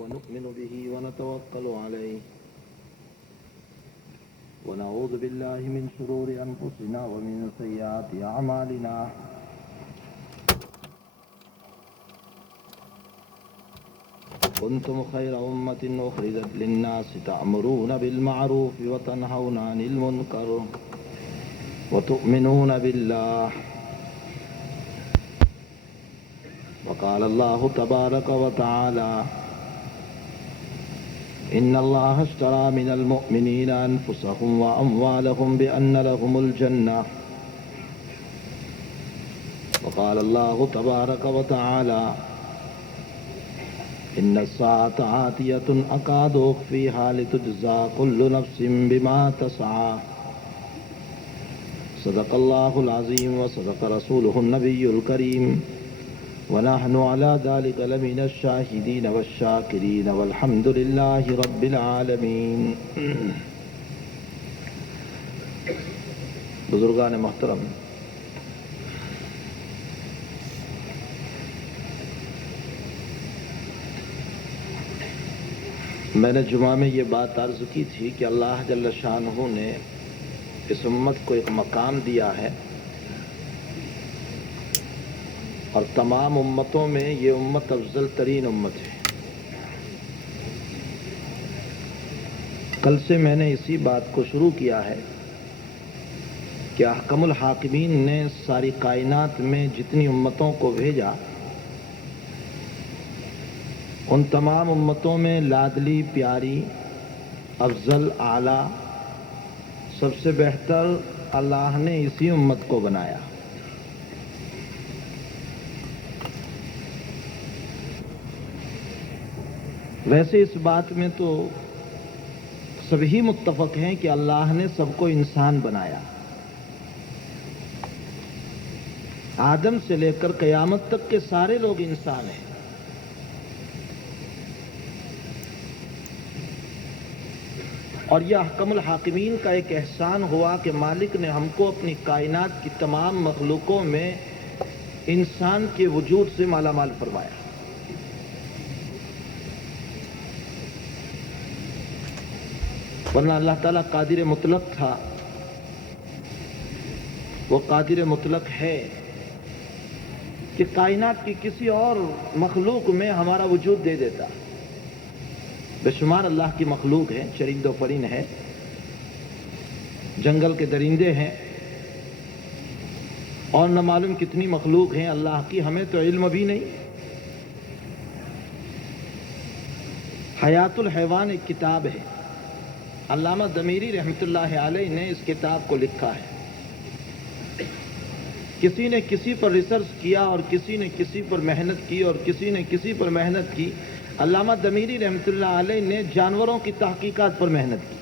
ونؤمن به ونتوكل عليه ونعوذ بالله من شرور أنفسنا ومن سيئات أعمالنا كنتم خير أمة أخرجت للناس تأمرون بالمعروف وتنهون عن المنكر وتؤمنون بالله وقال الله تبارك وتعالى إن الله اشترى من المؤمنين أنفسهم وأموالهم بأن لهم الجنة وقال الله تبارك وتعالى إن الساعة آتية أكاد أخفيها لتجزى كل نفس بما تسعى صدق الله العظيم وصدق رسوله النبي الكريم ونحن على ذلك لمن الشاهدين والشاكرين والحمد لله رب العالمين. بزرگان محترم، میں نے جمعہ میں یہ بات عرض کی تھی کہ اللہ جل شانہ نے اس امت کو ایک مقام دیا ہے اور تمام امتوں میں یہ امت افضل ترین امت ہے. کل سے میں نے اسی بات کو شروع کیا ہے کہ احکم الحاکمین نے ساری کائنات میں جتنی امتوں کو بھیجا ان تمام امتوں میں لاڈلی پیاری افضل اعلیٰ سب سے بہتر اللہ نے اسی امت کو بنایا. ویسے اس بات میں تو سبھی متفق ہیں کہ اللہ نے سب کو انسان بنایا. آدم سے لے کر قیامت تک کے سارے لوگ انسان ہیں. اور یہ احکم الحاکمین کا ایک احسان ہوا کہ مالک نے ہم کو اپنی کائنات کی تمام مخلوقوں میں انسان کے وجود سے مالا مال فرمایا. ورنہ اللہ تعالیٰ قادر مطلق تھا، وہ قادر مطلق ہے کہ کائنات کی کسی اور مخلوق میں ہمارا وجود دے دیتا. بے شمار اللہ کی مخلوق ہے، چرند و پرند ہے، جنگل کے درندے ہیں اور نہ معلوم کتنی مخلوق ہیں اللہ کی، ہمیں تو علم بھی نہیں. حیات الحیوان ایک کتاب ہے، علامہ ضمیری رحمۃ اللہ علیہ نے اس کتاب کو لکھا ہے. کسی نے کسی پر ریسرچ کیا اور کسی نے کسی پر محنت کی اور کسی نے کسی پر محنت کی. علامہ ضمیری رحمۃ اللہ علیہ نے جانوروں کی تحقیقات پر محنت کی.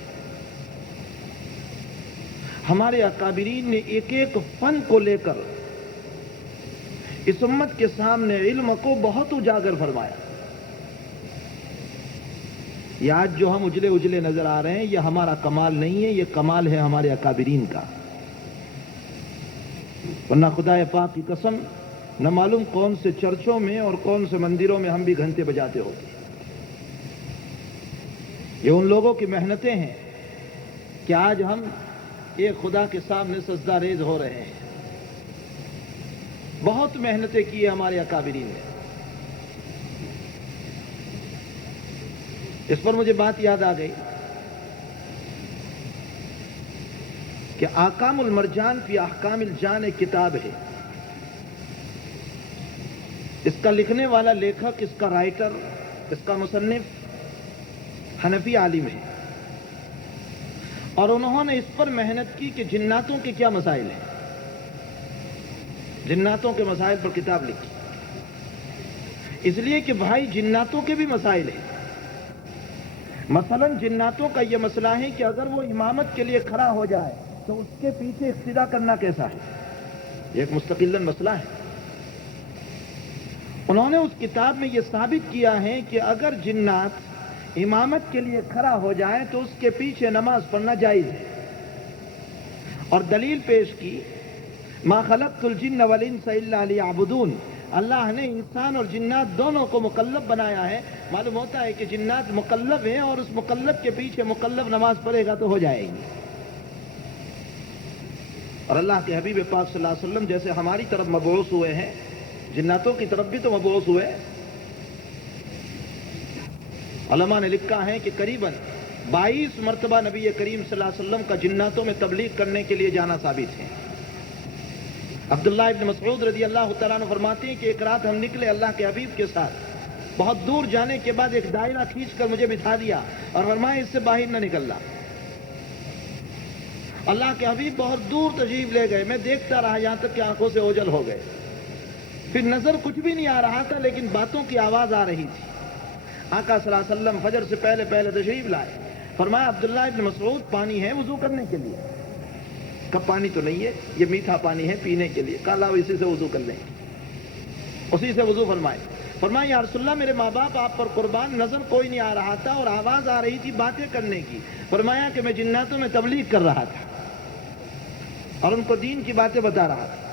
ہمارے اکابرین نے ایک ایک فن کو لے کر اس امت کے سامنے علم کو بہت اجاگر فرمایا. یہ آج جو ہم اجلے اجلے نظر آ رہے ہیں یہ ہمارا کمال نہیں ہے، یہ کمال ہے ہمارے اکابرین کا. ورنہ خدا پاک کی قسم نہ معلوم کون سے چرچوں میں اور کون سے مندروں میں ہم بھی گھنٹے بجاتے ہوتے. یہ ان لوگوں کی محنتیں ہیں کہ آج ہم ایک خدا کے سامنے سجدہ ریز ہو رہے ہیں. بہت محنتیں کی ہیں ہمارے اکابرین نے. اس پر مجھے بات یاد آ گئی کہ احکام المرجان فی احکام الجان ایک کتاب ہے. اس کا لکھنے والا لیکھک، اس کا رائٹر، اس کا مصنف حنفی عالم ہے اور انہوں نے اس پر محنت کی کہ جناتوں کے کیا مسائل ہیں. جناتوں کے مسائل پر کتاب لکھی اس لیے کہ بھائی جناتوں کے بھی مسائل ہیں. مثلا جناتوں کا یہ مسئلہ ہے کہ اگر وہ امامت کے لیے کھڑا ہو جائے تو اس کے پیچھے اقتدا کرنا کیسا ہے. یہ ایک مستقل مسئلہ ہے. انہوں نے اس کتاب میں یہ ثابت کیا ہے کہ اگر جنات امامت کے لیے کھڑا ہو جائیں تو اس کے پیچھے نماز پڑھنا جائز ہے. اور دلیل پیش کی ما خلقت الجن والانس الا لیعبدون، اللہ نے انسان اور جنات دونوں کو مکلف بنایا ہے. معلوم ہوتا ہے کہ جنات مکلف ہیں اور اس مکلف کے پیچھے مکلف نماز پڑھے گا تو ہو جائے گی. اور اللہ کے حبیب پاک صلی اللہ علیہ وسلم جیسے ہماری طرف مبعوث ہوئے ہیں, جناتوں کی طرف بھی تو مبعوث ہوئے. علماء نے لکھا ہے کہ قریباً 22 مرتبہ نبی کریم صلی اللہ علیہ وسلم کا جناتوں میں تبلیغ کرنے کے لیے جانا ثابت ہے. عبداللہ ابن مسعود رضی اللہ تعالیٰ عنہ فرماتے ہیں کہ ایک رات ہم نکلے اللہ کے حبیب کے ساتھ, بہت دور جانے کے بعد ایک دائرہ کھینچ کر مجھے بٹھا دیا اور فرمایا اس سے باہر نہ نکلنا. اللہ کے حبیب بہت دور تشریف لے گئے, میں دیکھتا رہا یہاں تک کہ آنکھوں سے اوجل ہو گئے. پھر نظر کچھ بھی نہیں آ رہا تھا لیکن باتوں کی آواز آ رہی تھی. آقا صلی اللہ علیہ وسلم فجر سے پہلے پہلے تشریف لائے. فرمایا عبداللہ ابن مسعود پانی ہے وضو کرنے کے لیے؟ کب پانی تو نہیں ہے, یہ میٹھا پانی ہے پینے کے لیے. کہا لاؤ اسی سے وضو کر لیں. اسی سے وضو فرمائے. فرمایا یا رسول اللہ میرے ماں باپ آپ پر قربان, نظر کوئی نہیں آ رہا تھا اور آواز آ رہی تھی باتیں کرنے کی. فرمایا کہ میں جناتوں میں تبلیغ کر رہا تھا اور ان کو دین کی باتیں بتا رہا تھا.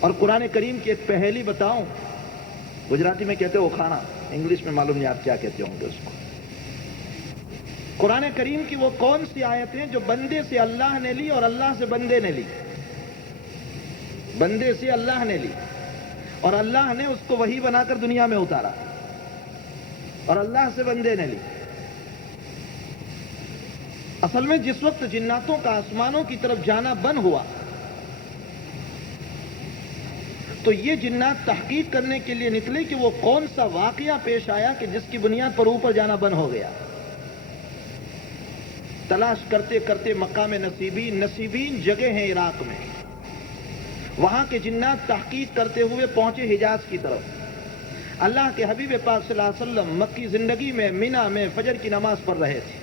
اور قرآن کریم کی ایک پہیلی بتاؤں, گجراتی میں کہتے ہو کھانا, انگلش میں معلوم نہیں آپ کیا کہتے ہوں گے اس کو. قرآن کریم کی وہ کون سی آیتیں جو بندے سے اللہ نے لی اور اللہ سے بندے نے لی. بندے سے اللہ نے لی اور اللہ نے اس کو وحی بنا کر دنیا میں اتارا, اور اللہ سے بندے نے لی. اصل میں جس وقت جناتوں کا آسمانوں کی طرف جانا بند ہوا تو یہ جنات تحقیق کرنے کے لیے نکلے کہ وہ کون سا واقعہ پیش آیا کہ جس کی بنیاد پر اوپر جانا بند ہو گیا. تلاش کرتے کرتے مقام نصیبین جگہ ہیں عراق میں, وہاں کے جنات تحقیق کرتے ہوئے پہنچے حجاز کی طرف. اللہ کے حبیب پاک صلی اللہ علیہ وسلم مکی زندگی میں مینا میں فجر کی نماز پڑھ رہے تھے.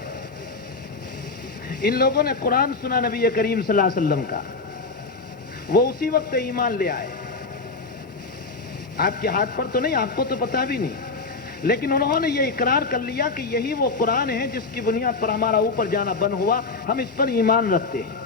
ان لوگوں نے قرآن سنا نبی کریم صلی اللہ علیہ وسلم کا, وہ اسی وقت ایمان لے آئے. آپ کے ہاتھ پر تو نہیں, آپ کو تو پتہ بھی نہیں, لیکن انہوں نے یہ اقرار کر لیا کہ یہی وہ قرآن ہے جس کی بنیاد پر ہمارا اوپر جانا بند ہوا, ہم اس پر ایمان رکھتے ہیں.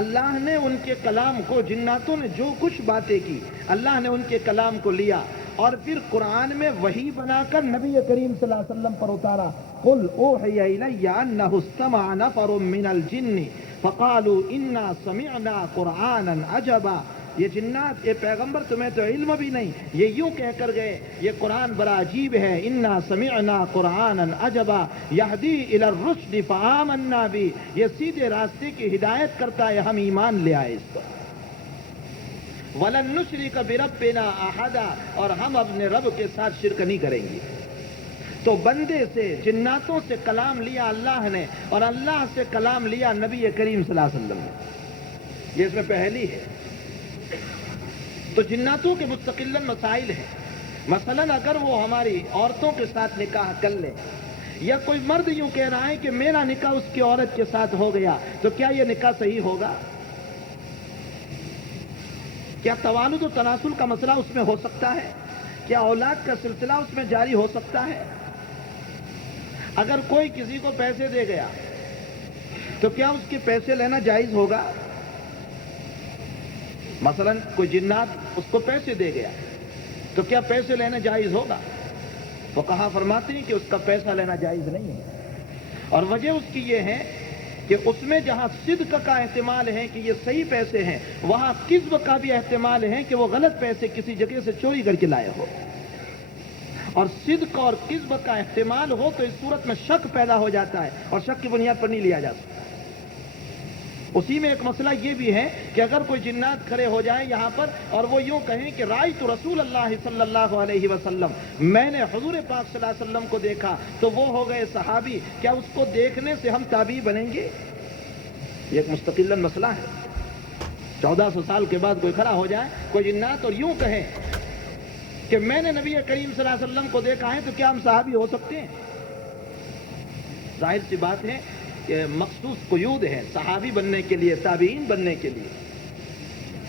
اللہ نے ان کے کلام کو, جناتوں نے جو کچھ باتیں کی, اللہ نے ان کے کلام کو لیا اور پھر قرآن میں وحی بنا کر نبی کریم صلی اللہ علیہ وسلم پر اتارا. قل اوحی الی انہ استمع نفر من الجن فقالوا انا سمعنا قرآنا عجبا. یہ جنات, اے پیغمبر تمہیں تو علم بھی نہیں, یہ یوں کہہ کر گئے یہ قرآن بڑا عجیب ہے. انا سمعنا قرآنا عجبا یہدی الی الرشد فآمنا بھی, یہ سیدھے راستے کی ہدایت کرتا ہے, ہم ایمان لے آئے اس پر. وَلَن نُشْرِكَ بِرَبِّنَا أَحَدًا, اور ہم اپنے رب کے ساتھ شرک نہیں کریں گے. تو بندے سے, جناتوں سے کلام لیا اللہ نے اور اللہ سے کلام لیا نبی کریم صلی اللہ علیہ وسلم نے. یہ اس میں پہلی ہے. تو جناتوں کے مستقلاً مسائل ہیں. مثلا اگر وہ ہماری عورتوں کے ساتھ نکاح کر لیں, یا کوئی مرد یوں کہہ رہا ہے کہ میرا نکاح اس کی عورت کے ساتھ ہو گیا, تو کیا یہ نکاح صحیح ہوگا؟ کیا توالد و تناسل کا مسئلہ اس میں ہو سکتا ہے؟ کیا اولاد کا سلسلہ اس میں جاری ہو سکتا ہے؟ اگر کوئی کسی کو پیسے دے گیا تو کیا اس کے پیسے لینا جائز ہوگا؟ مثلا کوئی جنات اس کو پیسے دے گیا تو کیا پیسے لینا جائز ہوگا؟ وہ کہا فرماتے ہیں کہ اس کا پیسہ لینا جائز نہیں ہے. اور وجہ اس کی یہ ہے کہ اس میں جہاں صدق کا احتمال ہے کہ یہ صحیح پیسے ہیں, وہاں کذب کا بھی احتمال ہے کہ وہ غلط پیسے کسی جگہ سے چوری کر کے لائے ہو. اور صدق اور کذب کا احتمال ہو تو اس صورت میں شک پیدا ہو جاتا ہے, اور شک کی بنیاد پر نہیں لیا جا سکتا. اسی میں ایک مسئلہ یہ بھی ہے کہ اگر کوئی جنات کھڑے ہو جائیں یہاں پر اور وہ یوں کہیں کہ رأیت رسول اللہ صلی اللہ علیہ وسلم, میں نے حضور پاک صلی اللہ علیہ وسلم کو دیکھا, تو وہ ہو گئے صحابی, کیا اس کو دیکھنے سے ہم تابعی بنیں گے؟ یہ ایک مستقلاً مسئلہ ہے. 1400 سال کے بعد کوئی کھڑا ہو جائے کوئی جنات اور یوں کہے کہ میں نے نبی کریم صلی اللہ علیہ وسلم کو دیکھا ہے, تو کیا ہم صحابی ہو سکتے ہیں؟ ظاہر سی بات ہے کہ مخصوص قیود ہے صحابی بننے کے لیے, تابعین بننے کے لیے.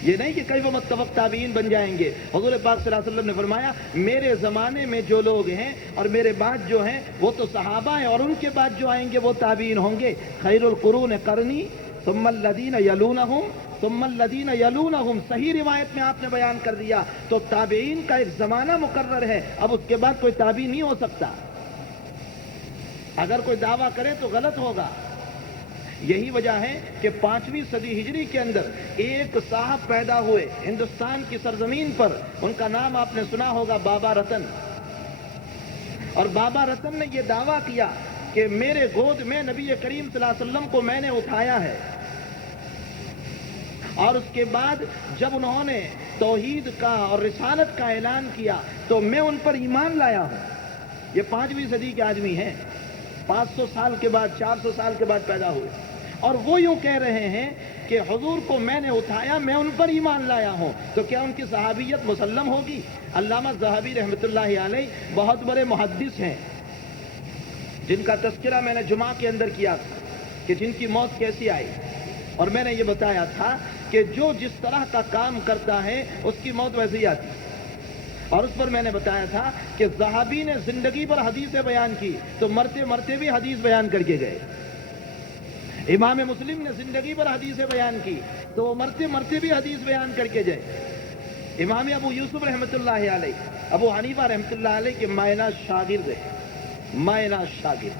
یہ نہیں کہ کئی متفق تابعین بن جائیں گے. حضور پاک صلی اللہ علیہ وسلم نے فرمایا میرے زمانے میں جو لوگ ہیں اور میرے بعد جو ہیں وہ تو صحابہ ہیں, اور ان کے بعد جو آئیں گے وہ تابعین ہوں گے. خیر القرون قرنی ثم الذین یلونہم ثم الذین یلونہم، صحیح روایت میں آپ نے بیان کر دیا. تو تابعین کا ایک زمانہ مقرر ہے، اب اس کے بعد کوئی تابعی نہیں ہو سکتا. اگر کوئی دعویٰ کرے تو غلط ہوگا. یہی وجہ ہے کہ 5ویں صدی ہجری کے اندر ایک صاحب پیدا ہوئے ہندوستان کی سرزمین پر، ان کا نام آپ نے سنا ہوگا، بابا رتن. اور بابا رتن نے یہ دعویٰ کیا کہ میرے گود میں نبی کریم صلی اللہ علیہ وسلم کو میں نے اٹھایا ہے. اور اس کے بعد جب انہوں نے توحید کا اور رسالت کا اعلان کیا تو میں ان پر ایمان لایا ہوں. یہ 5ویں صدی کے آدمی ہیں، 500 سال کے بعد، 400 سال کے بعد پیدا ہوئے، اور وہ یوں کہہ رہے ہیں کہ حضور کو میں نے اٹھایا، میں ان پر ایمان لایا ہوں. تو کیا ان کی صحابیت مسلم ہوگی؟ علامہ ذہبی رحمۃ اللہ علیہ بہت بڑے محدث ہیں، جن کا تذکرہ میں نے جمعہ کے اندر کیا تھا کہ جن کی موت کیسی آئی. اور میں نے یہ بتایا تھا کہ جو جس طرح کا کام کرتا ہے اس کی موت ویسے ہی آتی. اور اس پر میں نے بتایا تھا کہ ذہبی نے زندگی پر حدیثیں بیان کی تو مرتے مرتے بھی حدیث بیان کر کے گئے. امام مسلم نے زندگی پر حدیثیں بیان کی تو وہ مرتے مرتے بھی حدیث بیان کر کے گئے. امام ابو یوسف رحمۃ اللہ علیہ، ابو حنیفہ رحمۃ اللہ علیہ کے مائنہ شاگرد ہیں، مائنہ شاگرد.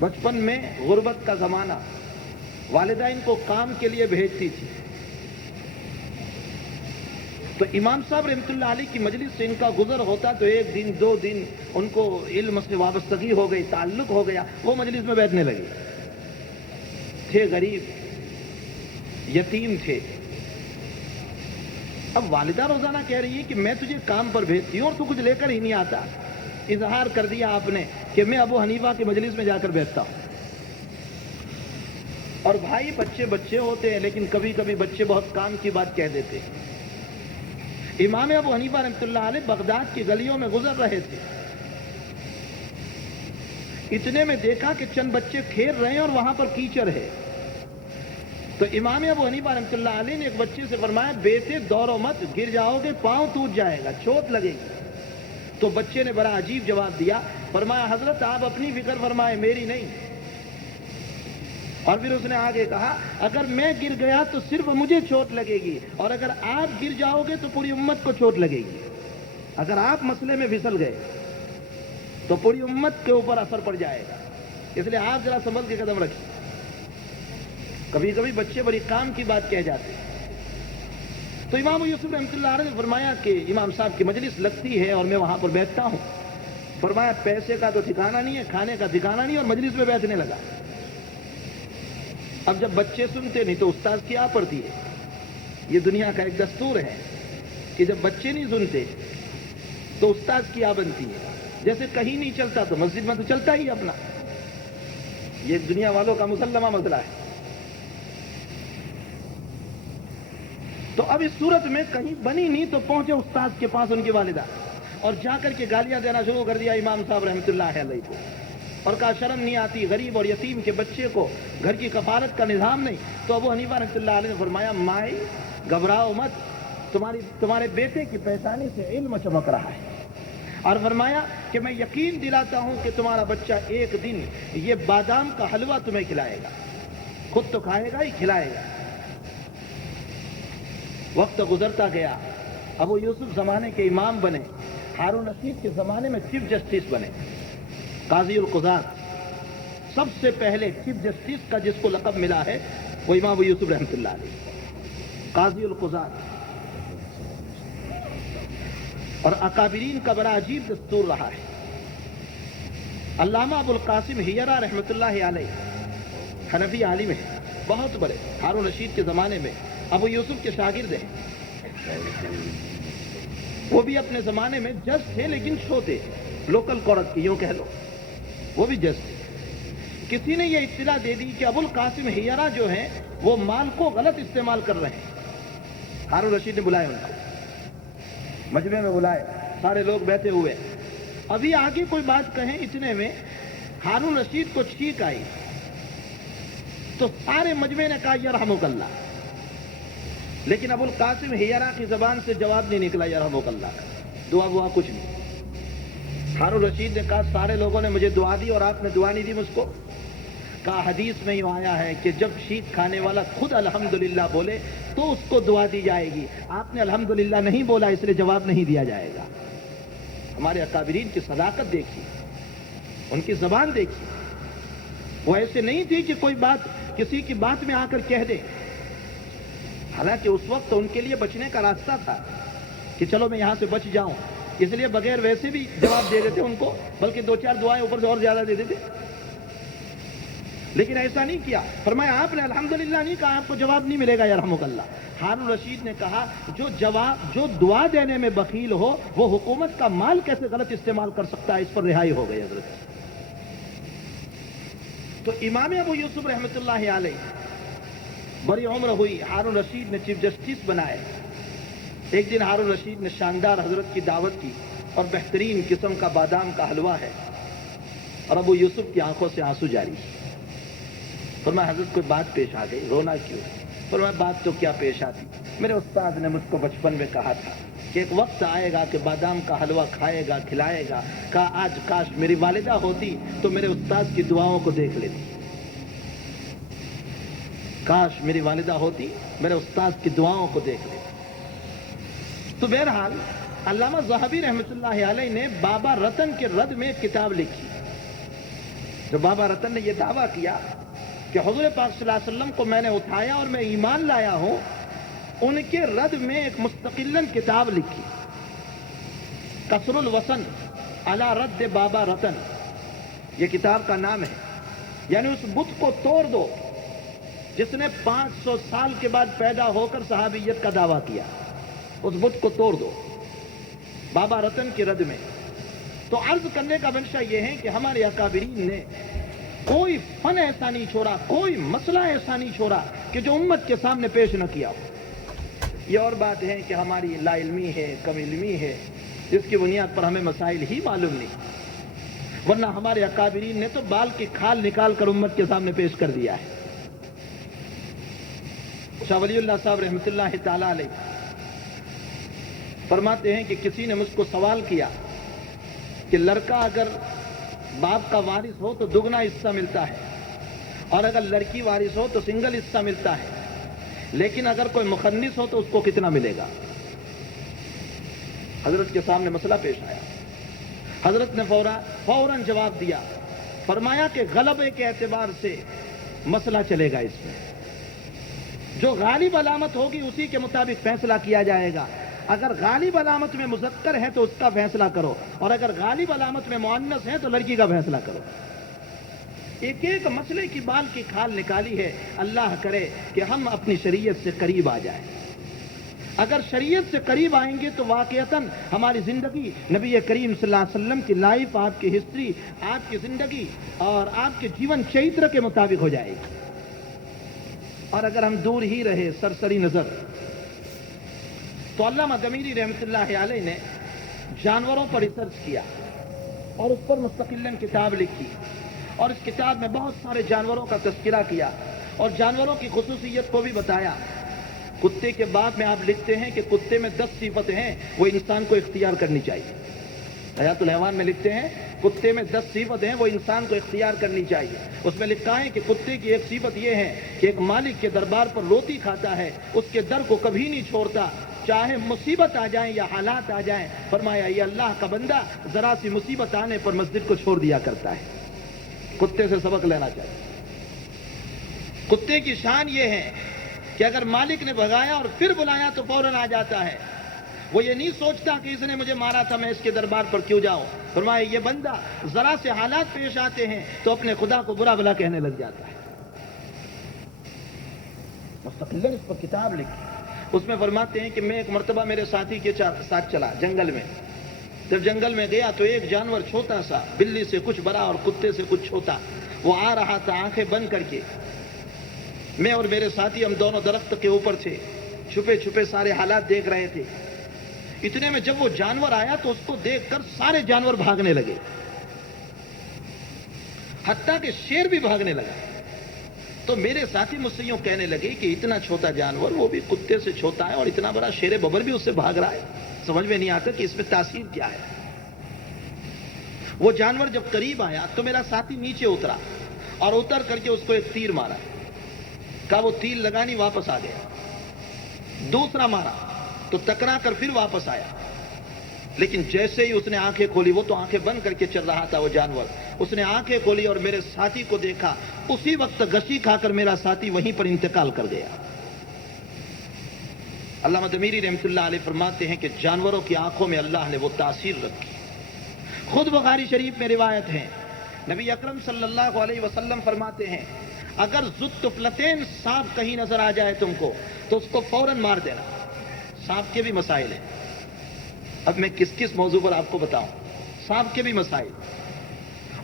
بچپن میں غربت کا زمانہ، والدہ ان کو کام کے لیے بھیجتی تھی. تو امام صاحب رحمۃ اللہ علیہ کی مجلس سے ان کا گزر ہوتا تو ایک دن 2 دن ان کو علم سے وابستگی ہو گئی، تعلق ہو گیا، وہ مجلس میں بیٹھنے لگے. تھے غریب، یتیم تھے. اب والدہ روزانہ کہہ رہی ہے کہ میں تجھے کام پر بھیجتی ہوں اور تو کچھ لے کر ہی نہیں آتا. اظہار کر دیا آپ نے کہ میں ابو حنیفہ کی مجلس میں جا کر بیٹھتا ہوں. اور بھائی بچے بچے ہوتے ہیں، لیکن کبھی کبھی بچے بہت کام کی بات کہہ دیتے ہیں. امام ابو حنیفہ رحمۃ اللہ علیہ بغداد کی گلیوں میں گزر رہے تھے. اتنے میں دیکھا کہ چند بچے کھیل رہے ہیں اور وہاں پر کیچڑ ہے. تو امام ابو حنیفہ رحمۃ اللہ علیہ نے ایک بچے سے فرمایا، بیٹے دوڑو مت، گر جاؤ گے، پاؤں ٹوٹ جائے گا، چوٹ لگے گی. تو بچے نے بڑا عجیب جواب دیا، فرمایا حضرت آپ اپنی فکر فرمائے، میری نہیں. اور پھر اس نے آگے کہا، اگر میں گر گیا تو صرف مجھے چوٹ لگے گی، اور اگر آپ گر جاؤ گے تو پوری امت کو چوٹ لگے گی. اگر آپ مسئلے میں پھسل گئے تو پوری امت کے اوپر اثر پڑ جائے گا، اس لیے آپ ذرا سنبھل کے قدم رکھیں. کبھی کبھی بچے بڑی کام کی بات کہہ جاتے ہیں. تو امام یوسف رحمۃ اللہ علیہ نے فرمایا کہ امام صاحب کی مجلس لگتی ہے اور میں وہاں پر بیٹھتا ہوں. فرمایا پیسے کا تو ٹھکانہ نہیں ہے، کھانے کا ٹھکانہ نہیں، اور مجلس میں بیٹھنے لگا. اب جب بچے سنتے نہیں تو استاد کی آ پڑتی ہے. یہ دنیا کا ایک دستور ہے کہ جب بچے نہیں سنتے تو استاد کی آ بنتی ہے. جیسے کہیں نہیں چلتا تو مسجد میں تو چلتا ہی اپنا. یہ دنیا والوں کا مسلمہ مسئلہ ہے. تو اب اس صورت میں کہیں بنی نہیں تو پہنچے استاد کے پاس ان کی والدہ، اور جا کر کے گالیاں دینا شروع کر دیا امام صاحب رحمۃ اللہ علیہ کو. اور کہا شرم نہیں آتی، غریب اور یتیم کے بچے کو گھر کی کفالت کا نظام نہیں. تو ابو حنیفہ رحمۃ اللہ علیہ نے فرمایا، مائی گھبراؤ مت، تمہارے بیٹے کی پیشانی سے علم چمک رہا ہے. اور فرمایا کہ میں یقین دلاتا ہوں کہ تمہارا بچہ ایک دن یہ بادام کا حلوہ تمہیں کھلائے گا، خود تو کھائے گا ہی، کھلائے گا. وقت گزرتا گیا، ابو یوسف زمانے کے امام بنے، ہارون رشید کے زمانے میں چیف جسٹس بنے، قاضی القضات. سب سے پہلے چیف جسٹس کا جس کو لقب ملا ہے وہ امام ابو یوسف رحمۃ اللہ علیہ، قاضی القضات. اور اکابرین کا بڑا عجیب دستور رہا ہے. علامہ ابو القاسم حیرہ رحمۃ اللہ علیہ حنفی عالم ہیں، بہت بڑے، ہارون رشید کے زمانے میں ابو یوسف کے شاگرد ہیں. وہ بھی اپنے زمانے میں جج تھے، لیکن چھوٹے، لوکل کورٹ کی یوں کہہ لو، وہ بھی جج تھے. کسی نے یہ اطلاع دے دی کہ ابو القاسم حیرہ جو ہیں وہ مال کو غلط استعمال کر رہے ہیں. ہارون رشید نے بلائے ان کو، مجمع میں بلائے، سارے لوگ بیٹھے ہوئے. ابھی آگے کوئی بات کہیں اتنے میں ہارون رشید کو چھینک آئی تو سارے مجمع نے کہا یرحمک اللہ، لیکن ابو القاسم حیرہ کی زبان سے جواب نہیں نکلا یرحمک اللہ کا، دعا وعا کچھ نہیں. ہارون رشید نے کہا سارے لوگوں نے مجھے دعا دی اور آپ نے دعا نہیں دی مجھ کو. کہا حدیث میں یوں آیا ہے کہ جب شیخ کھانے والا خود الحمدللہ بولے تو اس کو دعا دی جائے گی. آپ نے الحمدللہ نہیں بولا اس لیے جواب نہیں دیا جائے گا. ہمارے اکابرین کی صداقت دیکھی, ان کی زبان دیکھی. وہ ایسے نہیں تھی کہ کوئی بات کسی کی بات میں آ کر کہہ دے. حالانکہ اس وقت ان کے لیے بچنے کا راستہ تھا کہ چلو میں یہاں سے بچ جاؤں, اس لیے بغیر ویسے بھی جواب دے دیتے ان کو, بلکہ 2-4 دعائیں اوپر سے اور زیادہ دے دیتے. لیکن ایسا نہیں کیا. فرمایا آپ نے الحمدللہ نہیں کہا, آپ کو جواب نہیں ملے گا یرحمک اللہ. ہارون رشید نے کہا جو دعا دینے میں بخیل ہو وہ حکومت کا مال کیسے غلط استعمال کر سکتا ہے. اس پر رہائی ہو گئی حضرت. تو امام ابو یوسف رحمۃ اللہ علیہ بڑی عمر ہوئی, ہارون رشید نے چیف جسٹس بنائے. ایک دن ہارون رشید نے شاندار حضرت کی دعوت کی اور بہترین قسم کا بادام کا حلوہ ہے, اور ابو یوسف کی آنکھوں سے آنسو جاری. فرمایا حضرت کوئی بات پیش آ گئی, رونا کیوں؟ فرمایا بات تو کیا پیش آتی, میرے استاد نے مجھ کو بچپن میں کہا تھا کہ ایک وقت آئے گا کہ بادام کا حلوہ کھائے گا, کھلائے گا. کہا آج کاش میری والدہ ہوتی تو میرے استاد کی دعاؤں کو دیکھ لیتی. کاش میری والدہ ہوتی میرے استاد کی دعاؤں کو دیکھ لیتی. تو بہرحال علامہ ذہبی رحمۃ اللہ علیہ نے بابا رتن کے رد میں ایک کتاب لکھی. جو بابا رتن نے یہ دعویٰ کیا کہ حضور پاک صلی اللہ علیہ وسلم کو میں نے اٹھایا اور میں ایمان لایا ہوں, ان کے رد میں ایک مستقلاً کتاب لکھی, قصر الوسن علی رد بابا رتن, یہ کتاب کا نام ہے. یعنی اس بت کو توڑ دو جس نے 500 سال کے بعد پیدا ہو کر صحابیت کا دعویٰ کیا, اس بت کو توڑ دو, بابا رتن کی رد میں. تو عرض کرنے کا منشا یہ ہے کہ ہمارے اکابرین نے کوئی فن ایسا نہیں چھوڑا, کوئی مسئلہ ایسا نہیں چھوڑا کہ جو امت کے سامنے پیش نہ کیا ہو. یہ اور بات ہے کہ ہماری لا علمی ہے, کم علمی ہے, جس کی بنیاد پر ہمیں مسائل ہی معلوم نہیں, ورنہ ہمارے اکابرین نے تو بال کی کھال نکال کر امت کے سامنے پیش کر دیا ہے. شاہ ولی اللہ صاحب رحمۃ اللہ تعالی علیہ فرماتے ہیں کہ کسی نے مجھ کو سوال کیا کہ لڑکا اگر باپ کا وارث ہو تو دگنا حصہ ملتا ہے, اور اگر لڑکی وارث ہو تو سنگل حصہ ملتا ہے, لیکن اگر کوئی مخنث ہو تو اس کو کتنا ملے گا؟ حضرت کے سامنے مسئلہ پیش آیا. حضرت نے فوراً جواب دیا. فرمایا کہ غلبے کے اعتبار سے مسئلہ چلے گا, اس میں جو غالب علامت ہوگی اسی کے مطابق فیصلہ کیا جائے گا. اگر غالب علامت میں مذکر ہے تو اس کا فیصلہ کرو, اور اگر غالب علامت میں مؤنث ہے تو لڑکی کا فیصلہ کرو. ایک ایک مسئلے کی بال کی کھال نکالی ہے. اللہ کرے کہ ہم اپنی شریعت سے قریب آ جائیں. اگر شریعت سے قریب آئیں گے تو واقعتاً ہماری زندگی نبی کریم صلی اللہ علیہ وسلم کی لائف, آپ کی ہسٹری, آپ کی زندگی اور آپ کے جیون چیتر کے مطابق ہو جائے گی. اور اگر ہم دور ہی رہے سرسری نظر, تو علامہ دمیری رحمۃ اللہ علیہ نے جانوروں پر ریسرچ کیا اور اس پر مستقلاً کتاب لکھی, اور اس کتاب میں بہت سارے جانوروں کا تذکرہ کیا اور جانوروں کی خصوصیت کو بھی بتایا. کتے کے باب میں آپ لکھتے ہیں کہ کتے میں 10 صفتیں ہیں وہ انسان کو اختیار کرنی چاہیے. حیات الحیوان میں لکھتے ہیں کتے میں 10 صفتیں ہیں وہ انسان کو اختیار کرنی چاہیے. اس میں لکھا ہے کہ کتے کی ایک صفت یہ ہے کہ ایک مالک کے دربار پر روٹی کھاتا ہے, اس کے در کو کبھی نہیں چھوڑتا, چاہے مصیبت آ جائیں یا حالات آ جائیں. فرمایا یہ اللہ کا بندہ ذرا سی مصیبت آنے پر مسجد کو چھوڑ دیا کرتا ہے. کتے سے سبق لینا چاہیے. کتے کی شان یہ ہے کہ اگر مالک نے بھگایا اور پھر بلایا تو فوراً آ جاتا ہے. وہ یہ نہیں سوچتا کہ اس نے مجھے مارا تھا میں اس کے دربار پر کیوں جاؤں. فرمایا یہ بندہ ذرا سے حالات پیش آتے ہیں تو اپنے خدا کو برا بھلا کہنے لگ جاتا ہے. مستقل اس پر کتاب لکھی. اس میں فرماتے ہیں کہ میں ایک مرتبہ میرے ساتھی کے ساتھ چلا جنگل میں. جب جنگل میں گیا تو ایک جانور چھوٹا سا, بلی سے کچھ بڑا اور کتے سے کچھ چھوٹا, وہ آ رہا تھا آنکھیں بند کر کے. میں اور میرے ساتھی ہم دونوں درخت کے اوپر تھے, چھپے چھپے سارے حالات دیکھ رہے تھے. اتنے میں جب وہ جانور آیا تو اس کو دیکھ کر سارے جانور بھاگنے لگے, حتیٰ کہ شیر بھی بھاگنے لگا. تو میرے ساتھی مجھ سے یوں کہنے لگے کہ اتنا چھوٹا جانور, وہ بھی کتے سے چھوٹا ہے, اور اتنا بڑا شیر ببر بھی اس سے بھاگ رہا ہے. سمجھ میں نہیں آتا کہ اس میں تاثیر کیا ہے. وہ جانور جب قریب آیا تو میرا ساتھی نیچے اترا اور اتر کر کے اس کو ایک تیر مارا، کہا وہ تیر لگا نہیں، واپس آ گیا۔ دوسرا مارا تو ٹکرا کر پھر واپس آیا، لیکن جیسے ہی اس نے آنکھیں کھولی، وہ تو آنکھیں بند کر کے چل رہا تھا وہ جانور، اس نے آنکھیں کھولی اور میرے ساتھی کو دیکھا، اسی وقت غشی کھا کر میرا ساتھی وہیں پر انتقال کر گیا۔ علامہ دمیری رحمۃ اللہ علیہ فرماتے ہیں کہ جانوروں کی آنکھوں میں اللہ نے وہ تاثیر رکھی۔ خود بخاری شریف میں روایت ہے، نبی اکرم صلی اللہ علیہ وسلم فرماتے ہیں اگر ذوالطفلتین سانپ کہیں نظر آ جائے تم کو تو اس کو فوراً مار دینا۔ سانپ کے بھی مسائل ہیں، اب میں کس کس موضوع پر آپ کو بتاؤں، سانپ کے بھی مسائل،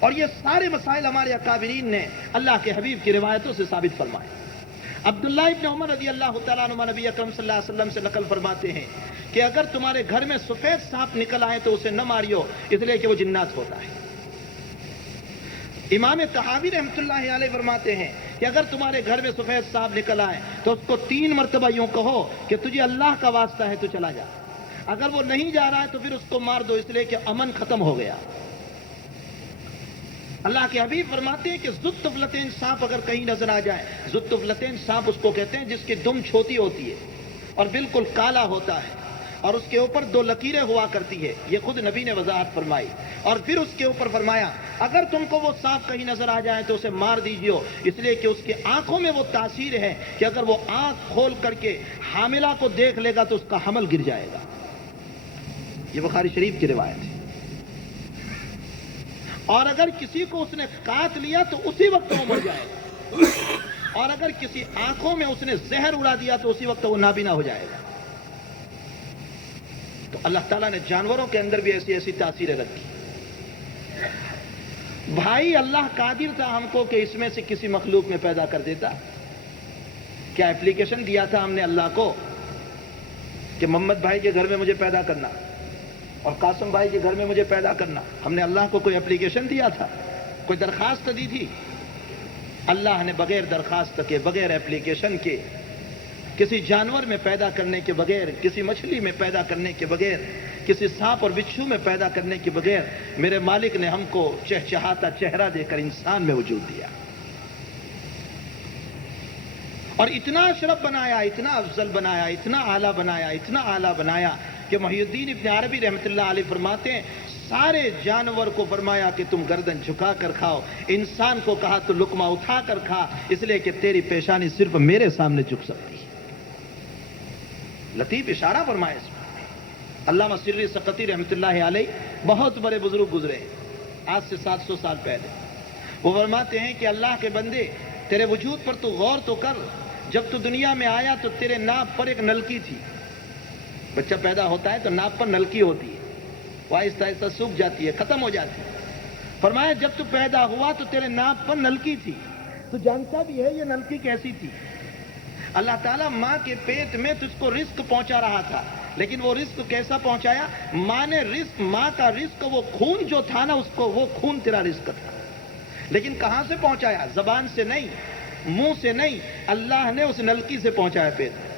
اور یہ سارے مسائل ہمارے اکابرین نے اللہ کے حبیب کی روایتوں سے ثابت فرمائے۔ عبداللہ ابن عمر رضی اللہ تعالیٰ عنہ نبی اکرم صلی اللہ علیہ وسلم سے نقل فرماتے ہیں کہ اگر تمہارے گھر میں سفید سانپ نکل آئے تو اسے نہ ماریو، اس لیے کہ وہ جنات ہوتا ہے۔ امام طحاوی رحمۃ اللہ علیہ فرماتے ہیں کہ اگر تمہارے گھر میں سفید سانپ نکل آئے تو اس کو 3 مرتبہ یوں کہو کہ تجھے اللہ کا واسطہ ہے تو چلا جا، اگر وہ نہیں جا رہا ہے تو پھر اس کو مار دو، اس لیے کہ امن ختم ہو گیا۔ اللہ کے حبیب فرماتے ہیں کہ ذوالطفلتین سانپ اگر کہیں نظر آ جائے، ذوالطفلتین سانپ اس کو کہتے ہیں جس کی دم چھوٹی ہوتی ہے اور بالکل کالا ہوتا ہے اور اس کے اوپر 2 لکیریں ہوا کرتی ہے، یہ خود نبی نے وضاحت فرمائی۔ اور پھر اس کے اوپر فرمایا اگر تم کو وہ سانپ کہیں نظر آ جائے تو اسے مار دیجیے، اس لیے کہ اس کی آنکھوں میں وہ تاثیر ہے کہ اگر وہ آنکھ کھول کر کے حاملہ کو دیکھ لے گا تو اس کا حمل گر جائے گا۔ یہ بخاری شریف کی روایت ہے۔ اور اگر کسی کو اس نے کاٹ لیا تو اسی وقت وہ مر جائے گا، اور اگر کسی آنکھوں میں اس نے زہر اڑا دیا تو اسی وقت وہ نابینا ہو جائے گا۔ تو اللہ تعالیٰ نے جانوروں کے اندر بھی ایسی ایسی تاثیریں رکھی۔ بھائی اللہ قادر تھا ہم کو کہ اس میں سے کسی مخلوق میں پیدا کر دیتا۔ کیا اپلیکیشن دیا تھا ہم نے اللہ کو کہ محمد بھائی کے گھر میں مجھے پیدا کرنا اور قاسم بھائی کے گھر میں مجھے پیدا کرنا؟ ہم نے اللہ کو کوئی اپلیکیشن دیا تھا، کوئی درخواست دی تھی؟ اللہ نے بغیر درخواست کے، بغیر اپلیکیشن کے، کسی جانور میں پیدا کرنے کے بغیر، کسی مچھلی میں پیدا کرنے کے بغیر، کسی سانپ اور بچھو میں پیدا کرنے کے بغیر میرے مالک نے ہم کو چہچہاتا چہرہ دے کر انسان میں وجود دیا، اور اتنا اشرف بنایا، اتنا افضل بنایا، اتنا اعلیٰ بنایا، اتنا اعلیٰ بنایا کہ محی الدین ابن عربی رحمۃ اللہ علیہ فرماتے ہیں سارے جانور کو فرمایا کہ تم گردن جھکا کر کھاؤ، انسان کو کہا تو لقمہ اٹھا کر کھا، اس لیے کہ تیری پیشانی صرف میرے سامنے جھک سکتی ہے۔ لطیف اشارہ فرمایا اس میں۔ علامہ سری سقطی رحمۃ اللہ علیہ بہت بڑے بزرگ گزرے آج سے 700 سال پہلے، وہ فرماتے ہیں کہ اللہ کے بندے تیرے وجود پر تو غور تو کر، جب تو دنیا میں آیا تو تیرے ناپ پر ایک نلکی تھی، بچہ پیدا ہوتا ہے تو ناپ پر نلکی ہوتی ہے، وہ آہستہ آہستہ سوکھ جاتی ہے، ختم ہو جاتی ہے۔ فرمایا جب تو پیدا ہوا تو تیرے ناپ پر نلکی تھی، تو جانتا بھی ہے یہ نلکی کیسی تھی؟ اللہ تعالیٰ ماں کے پیٹ میں تجھ کو رزق پہنچا رہا تھا، لیکن وہ رزق کیسا پہنچایا؟ ماں نے رزق، ماں کا رزق، وہ خون جو تھا نا، اس کو وہ خون تیرا رزق تھا، لیکن کہاں سے پہنچایا؟ زبان سے نہیں، منہ سے نہیں، اللہ نے اس نلکی سے پہنچایا پیٹ میں۔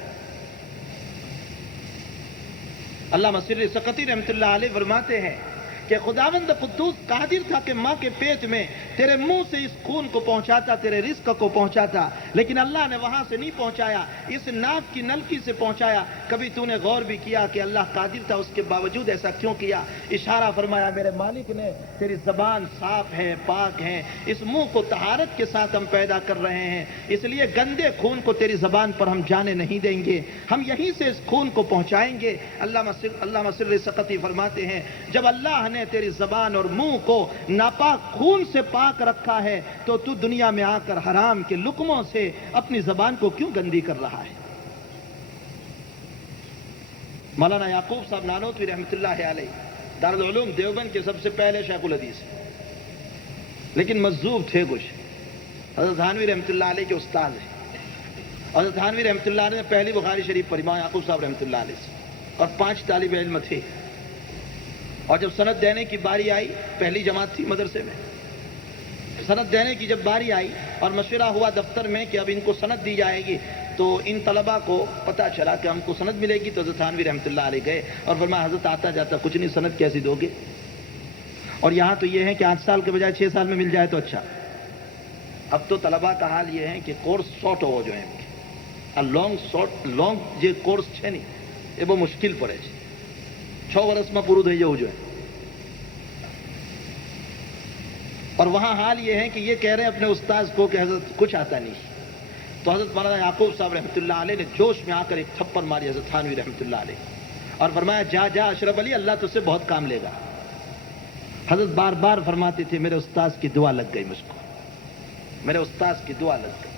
علامہ سری سقطی رحمۃ اللہ علیہ فرماتے ہیں کہ خداوند قدوس قادر تھا کہ ماں کے پیٹ میں تیرے منہ سے اس خون کو پہنچاتا، تیرے رزق کو پہنچاتا، لیکن اللہ نے وہاں سے نہیں پہنچایا، اس ناف کی نلکی سے پہنچایا۔ کبھی تو نے غور بھی کیا کہ اللہ قادر تھا، اس کے باوجود ایسا کیوں کیا؟ اشارہ فرمایا میرے مالک نے تیری زبان صاف ہے، پاک ہے، اس منہ کو طہارت کے ساتھ ہم پیدا کر رہے ہیں، اس لیے گندے خون کو تیری زبان پر ہم جانے نہیں دیں گے، ہم یہیں سے اس خون کو پہنچائیں گے۔ علامہ سری سقطی فرماتے ہیں جب اللہ نے تیری زبان اور منہ کو ناپاک خون سے پاک رکھا ہے تو تو دنیا میں آ کر حرام کے لقموں سے اپنی زبان کو کیوں گندی کر رہا ہے؟ مولانا یعقوب صاحب نانوتوی رحمۃ اللہ علیہ دارالعلوم دیوبند کے سب سے پہلے شیخ الحدیث، لیکن مجذوب تھے کچھ۔ حضرت تھانوی رحمۃ اللہ علیہ کے استاد ہیں۔ حضرت تھانوی رحمۃ اللہ علیہ نے پہلی بخاری شریف پڑھی مولانا یعقوب صاحب رحمۃ اللہ علیہ سے، اور 5 طالب علم تھے، اور جب سند دینے کی باری آئی، پہلی جماعت تھی مدرسے میں، سند دینے کی جب باری آئی اور مشورہ ہوا دفتر میں کہ اب ان کو سند دی جائے گی، تو ان طلباء کو پتہ چلا کہ ہم کو سند ملے گی، تو حضرت تھانوی رحمۃ اللہ علیہ گئے اور فرمایا حضرت آتا جاتا کچھ نہیں، سند کیسی دو گے؟ اور یہاں تو یہ ہے کہ 8 سال کے بجائے 6 سال میں مل جائے تو اچھا، اب تو طلبا کا حال یہ ہے کہ کورس شارٹ ہو جو ہے لانگ یہ کورس ہے نہیں یہ وہ مشکل پڑے 6 برس میں پورو થઈ જવું જોઈએ. اور وہاں حال یہ ہے کہ یہ کہہ رہے ہیں اپنے استاذ کو کہ حضرت کچھ آتا نہیں. تو حضرت مولانا یعقوب صاحب رحمۃ اللہ علیہ نے جوش میں آ کر ایک تھپڑ ماری حضرت تھانوی رحمۃ اللہ علیہ اور فرمایا جا جا اشرف علی اللہ تجھ سے بہت کام لے گا. حضرت بار بار فرماتے تھے میرے استاذ کی دعا لگ گئی مجھ کو, میرے استاذ کی دعا لگ گئی.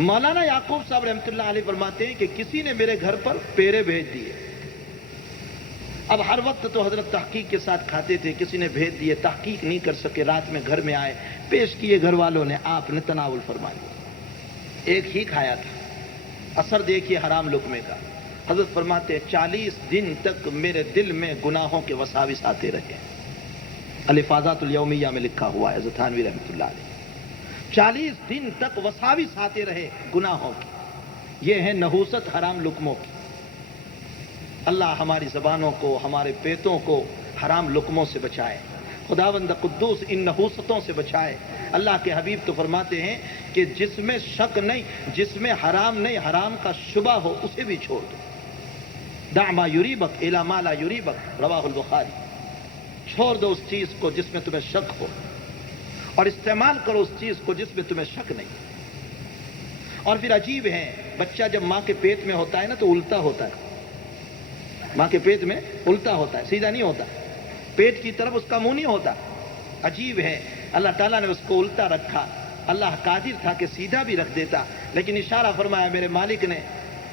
مولانا یعقوب صاحب رحمۃ اللہ علیہ فرماتے ہیں کہ کسی نے میرے گھر پر پیرے بھیج دیے. اب ہر وقت تو حضرت تحقیق کے ساتھ کھاتے تھے, کسی نے بھیج دیے, تحقیق نہیں کر سکے, رات میں گھر میں آئے, پیش کیے گھر والوں نے, آپ نے تناول فرما لیا. ایک ہی کھایا تھا, اثر دیکھیے حرام لقمے کا. حضرت فرماتے ہیں 40 دن تک میرے دل میں گناہوں کے وساوس آتے رہے. الفاظات الیومیہ میں لکھا ہوا ہے حضرت تھانوی رحمۃ اللہ علیہ. 40 دن تک وساوس آتے رہے گناہوں کی. یہ ہے نحوست حرام لقموں کی. اللہ ہماری زبانوں کو, ہمارے پیٹوں کو حرام لقموں سے بچائے. خداوند قدوس ان نحوستوں سے بچائے. اللہ کے حبیب تو فرماتے ہیں کہ جس میں شک نہیں, جس میں حرام نہیں, حرام کا شبہ ہو اسے بھی چھوڑ دو. دع ما یریبک الی ما لا یریبک, رواہ البخاری. چھوڑ دو اس چیز کو جس میں تمہیں شک ہو اور استعمال کرو اس چیز کو جس میں تمہیں شک نہیں. اور پھر عجیب ہے, بچہ جب ماں کے پیٹ میں ہوتا ہے نا تو الٹا ہوتا ہے. ماں کے پیٹ میں الٹا ہوتا ہے, سیدھا نہیں ہوتا. پیٹ کی طرف اس کا منہ نہیں ہوتا. عجیب ہے, اللہ تعالیٰ نے اس کو الٹا رکھا. اللہ قادر تھا کہ سیدھا بھی رکھ دیتا, لیکن اشارہ فرمایا میرے مالک نے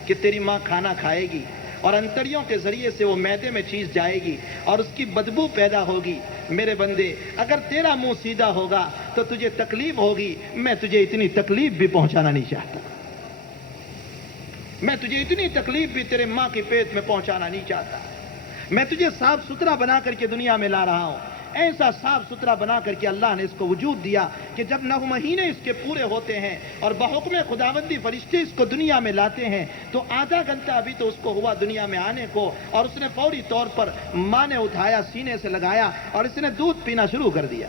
کہ تیری ماں کھانا کھائے گی اور انتڑیوں کے ذریعے سے وہ معدے میں چیز جائے گی اور اس کی بدبو پیدا ہوگی. میرے بندے, اگر تیرا منہ سیدھا ہوگا تو تجھے تکلیف ہوگی. میں تجھے اتنی تکلیف بھی پہنچانا نہیں چاہتا. میں تجھے اتنی تکلیف بھی تیرے ماں کے پیٹ میں پہنچانا نہیں چاہتا. میں تجھے صاف ستھرا بنا کر کے دنیا میں لا رہا ہوں. ایسا صاف ستھرا بنا کر کے اللہ نے اس کو وجود دیا کہ جب 9 مہینے اس کے پورے ہوتے ہیں اور بحکم خداوندی فرشتے اس کو دنیا میں لاتے ہیں تو آدھا گھنٹہ ابھی تو اس کو ہوا دنیا میں آنے کو, اور اس نے فوری طور پر ماں نے اٹھایا, سینے سے لگایا اور اس نے دودھ پینا شروع کر دیا.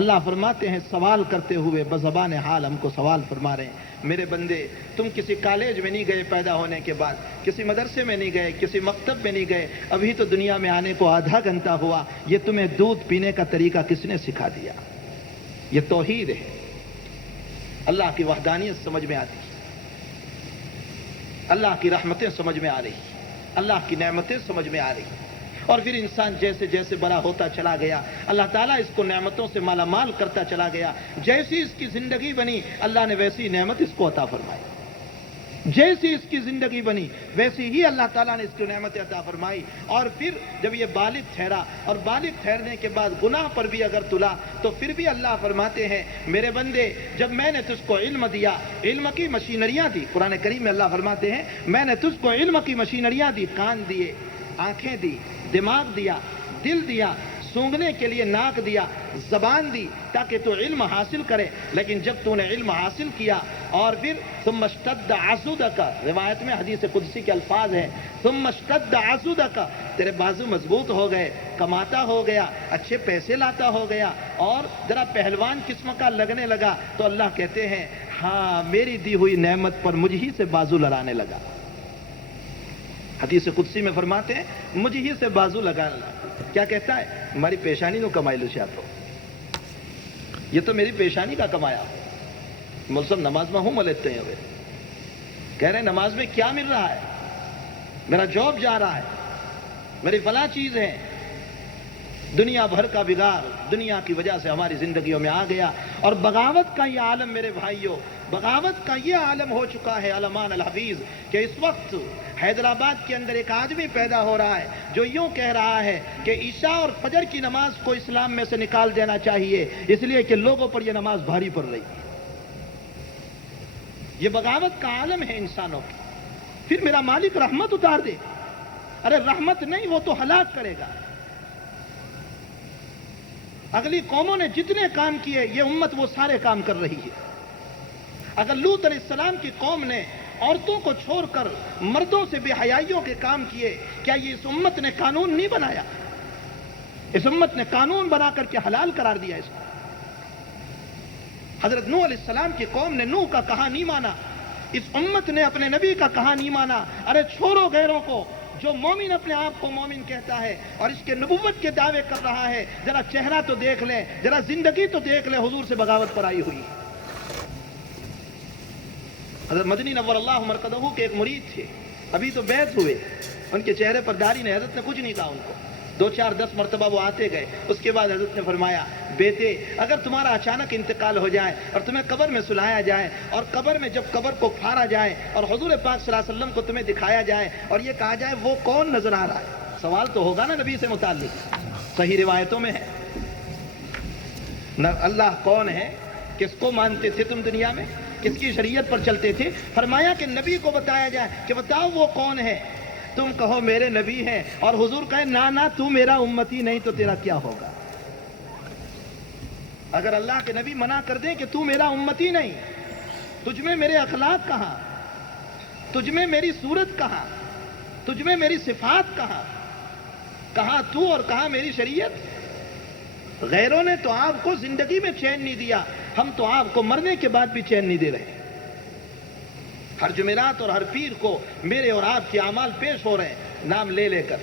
اللہ فرماتے ہیں سوال کرتے ہوئے بزبان حال ہم کو سوال فرما رہے ہیں, میرے بندے تم کسی کالج میں نہیں گئے پیدا ہونے کے بعد, کسی مدرسے میں نہیں گئے, کسی مکتب میں نہیں گئے, ابھی تو دنیا میں آنے کو آدھا گھنٹہ ہوا. یہ تمہیں دودھ پینے کا طریقہ کس نے سکھا دیا؟ یہ توحید ہے. اللہ کی وحدانیت سمجھ میں آتی, اللہ کی رحمتیں سمجھ میں آ رہی, اللہ کی نعمتیں سمجھ میں آ رہی. اور پھر انسان جیسے جیسے بڑا ہوتا چلا گیا اللہ تعالیٰ اس کو نعمتوں سے مالا مال کرتا چلا گیا. جیسی اس کی زندگی بنی اللہ نے ویسی نعمت اس کو عطا فرمائی. جیسی اس کی زندگی بنی ویسی ہی اللہ تعالیٰ نے اس کو نعمت عطا فرمائی. اور پھر جب یہ بالغ ٹھہرا اور بالغ ٹھہرنے کے بعد گناہ پر بھی اگر تلا تو پھر بھی اللہ فرماتے ہیں میرے بندے جب میں نے تجھ کو علم دیا, علم کی مشینریاں دی. قرآن کریم میں اللہ فرماتے ہیں میں نے تجھ کو علم کی مشینریاں دی, کان دیے, آنکھیں دی, دماغ دیا, دل دیا, سونگنے کے لیے ناک دیا, زبان دی تاکہ تو علم حاصل کرے. لیکن جب تو نے علم حاصل کیا اور پھر ثم اشتد عضدک, روایت میں حدیث قدسی کے الفاظ ہیں ثم اشتد عضدک, تیرے بازو مضبوط ہو گئے, کماتا ہو گیا, اچھے پیسے لاتا ہو گیا اور ذرا پہلوان قسم کا لگنے لگا, تو اللہ کہتے ہیں ہاں میری دی ہوئی نعمت پر مجھ ہی سے بازو لڑانے لگا. حدیث قدسی میں فرماتے ہیں مجھ ہی سے بازو لگانے لگا. کیا کہتا ہے؟ ہماری پیشانی نو کمائی لو شاپو, یہ تو میری پیشانی کا کمایا. ملزم نماز میں ہوں ملتے ہوئے کہہ رہے ہیں نماز میں کیا مل رہا ہے, میرا جاب جا رہا ہے, میری فلاں چیز ہے. دنیا بھر کا بگاڑ دنیا کی وجہ سے ہماری زندگیوں میں آ گیا. اور بغاوت کا یہ عالم میرے بھائیوں, بغاوت کا یہ عالم ہو چکا ہے علمان الحفیظ کہ اس وقت حیدرآباد کے اندر ایک آدمی پیدا ہو رہا ہے جو یوں کہہ رہا ہے کہ عشاء اور فجر کی نماز کو اسلام میں سے نکال دینا چاہیے اس لیے کہ لوگوں پر یہ نماز بھاری پڑ رہی ہے. یہ بغاوت کا عالم ہے انسانوں کی. پھر میرا مالک رحمت اتار دے, ارے رحمت نہیں, وہ تو ہلاک کرے گا. اگلی قوموں نے جتنے کام کیے یہ امت وہ سارے کام کر رہی ہے. اگر لوط علیہ السلام کی قوم نے عورتوں کو چھوڑ کر مردوں سے بے حیائیوں کے کام کیے, کیا یہ اس امت نے قانون نہیں بنایا؟ اس امت نے قانون بنا کر کے حلال قرار دیا اس کو. حضرت نوح علیہ السلام کی قوم نے نوح کا کہا نہیں مانا، اس امت نے اپنے نبی کا کہا نہیں مانا۔ ارے چھوڑو غیروں کو، جو مومن اپنے آپ کو مومن کہتا ہے اور اس کے نبوت کے دعوے کر رہا ہے، ذرا چہرہ تو دیکھ لیں، ذرا زندگی تو دیکھ لیں، حضور سے بغاوت پر آئی ہوئی ہے۔ حضرت مدنی نور اللہ مرقدہ کے ایک مرید تھے، ابھی تو بیعت ہوئے، ان کے چہرے پر داڑھی نہیں، حضرت نے کچھ نہیں کہا ان کو، 2 4 10 مرتبہ وہ آتے گئے۔ اس کے بعد حضرت نے فرمایا، بیٹے اگر تمہارا اچانک انتقال ہو جائے اور تمہیں قبر میں سلایا جائے، اور قبر میں جب قبر کو پھاڑا جائے اور حضور پاک صلی اللہ علیہ وسلم کو تمہیں دکھایا جائے اور یہ کہا جائے وہ کون نظر آ رہا ہے، سوال تو ہوگا نا نبی سے متعلق، صحیح روایتوں میں ہے نہ اللہ کون ہے، کس کو مانتے تھے تم دنیا میں، کس کی شریعت پر چلتے تھے؟ فرمایا کہ نبی کو بتایا جائے کہ بتاؤ وہ کون ہے، تم کہو میرے نبی ہیں، اور حضور کہے نا تو میرا امتی نہیں تو تیرا کیا ہوگا۔ اگر اللہ کے نبی منع کر دیں کہ تو میرا امتی نہیں، تجھ میں میرے اخلاق کہاں، تجھ میں میری صورت کہاں، تجھ میں میری صفات کہاں، کہاں تو اور کہاں میری شریعت۔ غیروں نے تو آپ کو زندگی میں چین نہیں دیا، ہم تو آپ کو مرنے کے بعد بھی چین نہیں دے رہے۔ ہر جمعرات اور ہر پیر کو میرے اور آپ کے اعمال پیش ہو رہے ہیں نام لے لے کر،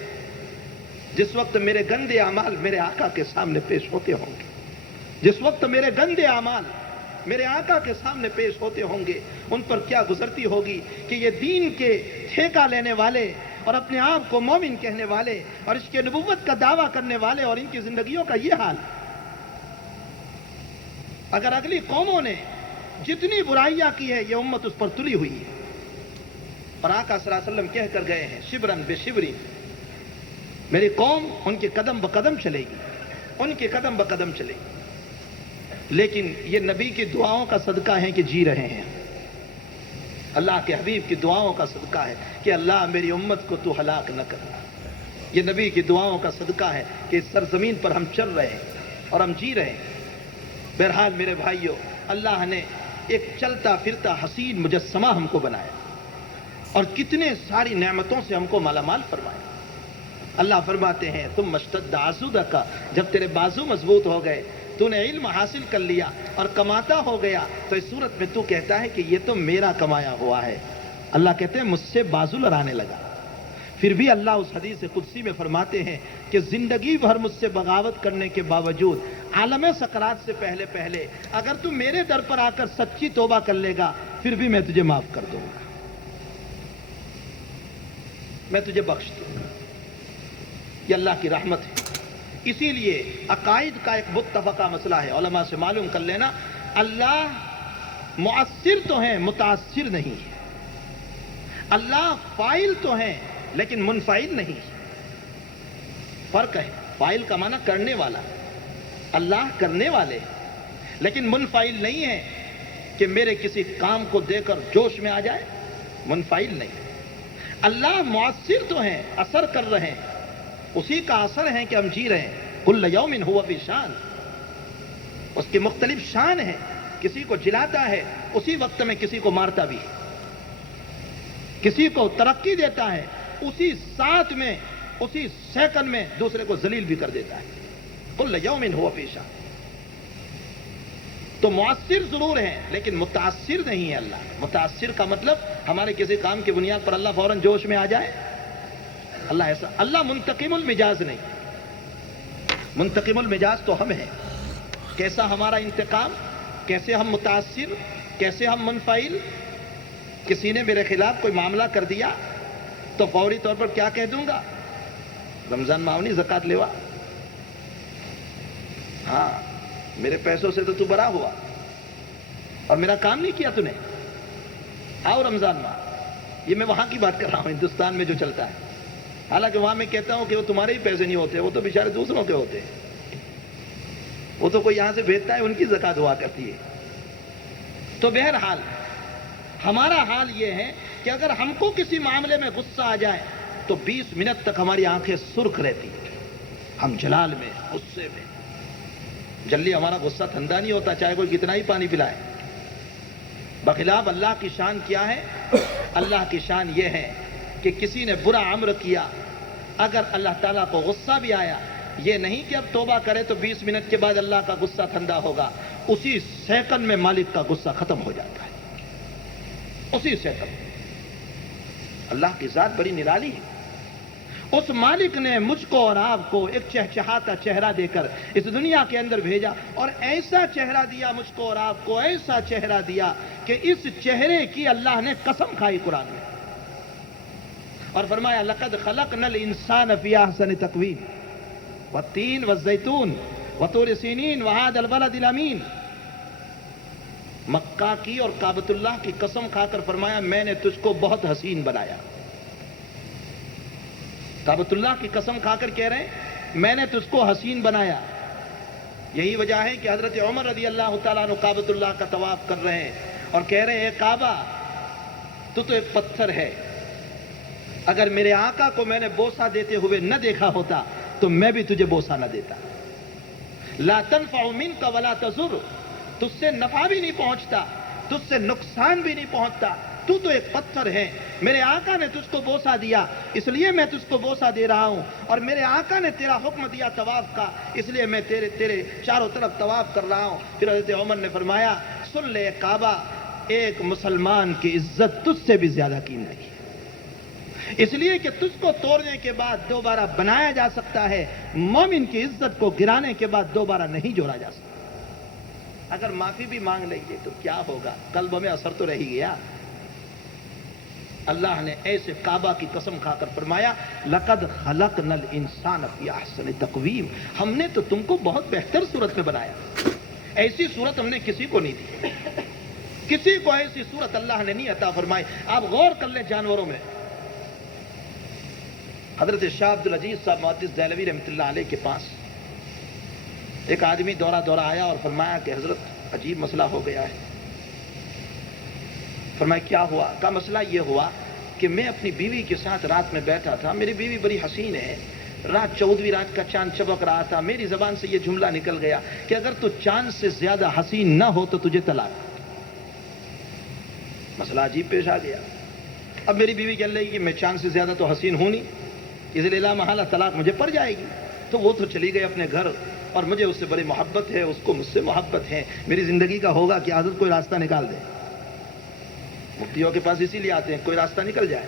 جس وقت میرے گندے اعمال میرے آقا کے سامنے پیش ہوتے ہوں گے، جس وقت میرے گندے اعمال میرے آقا کے سامنے پیش ہوتے ہوں گے، ان پر کیا گزرتی ہوگی کہ یہ دین کے ٹھیکہ لینے والے اور اپنے آپ کو مومن کہنے والے اور اس کے نبوت کا دعویٰ کرنے والے اور ان کی زندگیوں کا یہ حال۔ اگر اگلی قوموں نے جتنی برائیاں کی ہے، یہ امت اس پر تلی ہوئی ہے، اور آقا صلی اللہ علیہ وسلم کہہ کر گئے ہیں شبرن بے شبری، میری قوم ان کے قدم بقدم چلے گی، ان کے قدم بقدم چلے گی۔ لیکن یہ نبی کی دعاؤں کا صدقہ ہے کہ جی رہے ہیں، اللہ کے حبیب کی دعاؤں کا صدقہ ہے کہ اللہ میری امت کو تو ہلاک نہ کرنا، یہ نبی کی دعاؤں کا صدقہ ہے کہ اس سرزمین پر ہم چل رہے ہیں اور ہم جی رہے ہیں۔ بہرحال میرے بھائیوں، اللہ نے ایک چلتا پھرتا حسین مجسمہ ہم کو بنایا اور کتنے ساری نعمتوں سے ہم کو مالا مال فرمایا۔ اللہ فرماتے ہیں تم مشتد عضدک، جب تیرے بازو مضبوط ہو گئے، تو نے علم حاصل کر لیا اور کماتا ہو گیا، تو اس صورت میں تو کہتا ہے کہ یہ تو میرا کمایا ہوا ہے۔ اللہ کہتے ہیں مجھ سے بازو لڑانے لگا۔ پھر بھی اللہ اس حدیث قدسی میں فرماتے ہیں کہ زندگی بھر مجھ سے بغاوت کرنے کے باوجود عالم سکرات سے پہلے اگر تو میرے در پر آ کر سچی توبہ کر لے گا، پھر بھی میں تجھے معاف کر دوں گا، میں تجھے بخش دوں گا۔ یہ اللہ کی رحمت ہے۔ اسی لیے عقائد کا ایک متفقہ مسئلہ ہے، علماء سے معلوم کر لینا، اللہ مؤثر تو ہیں متاثر نہیں ہے، اللہ فاعل تو ہیں لیکن منفعل نہیں، فرق ہے۔ فاعل کا معنی کرنے والا، اللہ کرنے والے، لیکن منفعل نہیں ہے کہ میرے کسی کام کو دے کر جوش میں آ جائے، منفعل نہیں۔ اللہ مؤثر تو ہیں، اثر کر رہے ہیں، اسی کا اثر ہے کہ ہم جی رہے ہیں۔ کل یوم ہوا فی شان، اس کی مختلف شان ہے، کسی کو جلاتا ہے اسی وقت میں کسی کو مارتا بھی ہے، کسی کو ترقی دیتا ہے اسی ساتھ میں اسی سیکنڈ میں دوسرے کو ذلیل بھی کر دیتا ہے۔ کل یوم ہوا فی شان، تو مؤثر ضرور ہیں لیکن متاثر نہیں ہے اللہ۔ متاثر کا مطلب ہمارے کسی کام کی بنیاد پر اللہ فوراً جوش میں آ جائے، اللہ ایسا، اللہ منتقم المزاج نہیں، منتقم المزاج تو ہم ہیں۔ کیسا ہمارا انتقام، کیسے ہم متاثر، کیسے ہم منفعل۔ کسی نے میرے خلاف کوئی معاملہ کر دیا تو فوری طور پر کیا کہہ دوں گا، رمضان معاونی زکوٰۃ لیوا، ہاں میرے پیسوں سے تو برا ہوا اور میرا کام نہیں کیا تو نے، آؤ رمضان ماہ۔ یہ میں وہاں کی بات کر رہا ہوں، ہندوستان میں جو چلتا ہے۔ حالانکہ وہاں میں کہتا ہوں کہ وہ تمہارے ہی پیسے نہیں ہوتے، وہ تو بیچارے دوسروں کے ہوتے ہیں، وہ تو کوئی یہاں سے بھیجتا ہے، ان کی زکوٰۃ ہوا کرتی ہے۔ تو بہرحال ہمارا حال یہ ہے کہ اگر ہم کو کسی معاملے میں غصہ آ جائے تو 20 منٹ تک ہماری آنکھیں سرخ رہتی ہیں، ہم جلال میں، غصے میں۔ جلدی ہمارا غصہ ٹھنڈا نہیں ہوتا چاہے کوئی کتنا ہی پانی پلائے۔ بخلاف اللہ کی شان کیا ہے؟ اللہ کی شان یہ ہے کہ کسی نے برا عمل کیا، اگر اللہ تعالیٰ کو غصہ بھی آیا، یہ نہیں کہ اب توبہ کرے تو 20 منٹ کے بعد اللہ کا غصہ ٹھنڈا ہوگا، اسی سیکنڈ میں مالک کا غصہ ختم ہو جاتا ہے، اسی سیکنڈ۔ اللہ کی ذات بڑی نرالی ہے۔ اس مالک نے مجھ کو اور آپ کو ایک چہچہاتا چہرہ دے کر اس دنیا کے اندر بھیجا، اور ایسا چہرہ دیا مجھ کو اور آپ کو، ایسا چہرہ دیا کہ اس چہرے کی اللہ نے قسم کھائی قرآن میں، اور فرمایا لقد خلقنا الانسان فی احسن تقویم والتین والزیتون وطور سینین وہذا البلد الامین۔ مکہ کی اور کعبۃ اللہ کی قسم کھا کر فرمایا میں نے تجھ کو بہت حسین بنایا۔ کعبۃ اللہ کی قسم کھا کر کہہ رہے ہیں میں نے تجھ کو حسین بنایا۔ یہی وجہ ہے کہ حضرت عمر رضی اللہ تعالیٰ عنہ کعبۃ اللہ کا طواف کر رہے ہیں اور کہہ رہے ہیں اے کعبہ تو ایک پتھر ہے، اگر میرے آقا کو میں نے بوسہ دیتے ہوئے نہ دیکھا ہوتا تو میں بھی تجھے بوسہ نہ دیتا۔ لا تنفع منک ولا تضر، تجھ سے نفع بھی نہیں پہنچتا، تجھ سے نقصان بھی نہیں پہنچتا، تو ایک پتھر ہے، میرے آقا نے تجھ کو بوسہ دیا اس لیے میں تجھ کو بوسہ دے رہا ہوں، اور میرے آقا نے تیرا حکم دیا طواف کا اس لیے میں تیرے چاروں طرف طواف کر رہا ہوں۔ پھر حضرت عمر نے فرمایا سن لے کعبہ، ایک مسلمان کی عزت تجھ سے بھی زیادہ قیمتی ہے، اس لیے کہ تجھ کو توڑنے کے بعد دوبارہ بنایا جا سکتا ہے، مومن کی عزت کو گرانے کے بعد دوبارہ نہیں جوڑا جا سکتا۔ اگر معافی بھی مانگ لیں گے تو کیا ہوگا، قلب میں اثر تو رہ گیا۔ اللہ نے ایسے کعبہ کی قسم کھا کر فرمایا لقد خلقنا الانسان فی احسن تقویم، ہم نے تو تم کو بہت بہتر صورت میں بنایا، ایسی صورت ہم نے کسی کو نہیں دی، کسی کو ایسی صورت اللہ نے نہیں عطا فرمائی۔ آپ غور کر لیں جانوروں میں، حضرت شاہ عبدالعزیز صاحب محدث دہلوی رحمۃ اللہ علیہ کے پاس ایک آدمی دورہ آیا اور فرمایا کہ حضرت عجیب مسئلہ ہو گیا ہے۔ فرمایا کیا ہوا؟ کا مسئلہ یہ ہوا کہ میں اپنی بیوی کے ساتھ رات میں بیٹھا تھا، میری بیوی بڑی حسین ہے، رات 14ویں رات کا چاند چمک رہا تھا، میری زبان سے یہ جملہ نکل گیا کہ اگر تو چاند سے زیادہ حسین نہ ہو تو تجھے طلاق۔ مسئلہ عجیب پیش آ گیا۔ اب میری بیوی کہنے لگی کہ میں چاند سے زیادہ تو حسین ہوں نہیں، اس لیے لا محالہ طلاق مجھے پڑ جائے گی۔ تو وہ تو چلی گئی اپنے گھر، اور مجھے اس سے بڑی محبت ہے، اس کو مجھ سے محبت ہے، میری زندگی کا ہوگا کہ حضرت کوئی راستہ نکال دے۔ مفتیوں کے پاس اسی لیے آتے ہیں کوئی راستہ نکل جائے،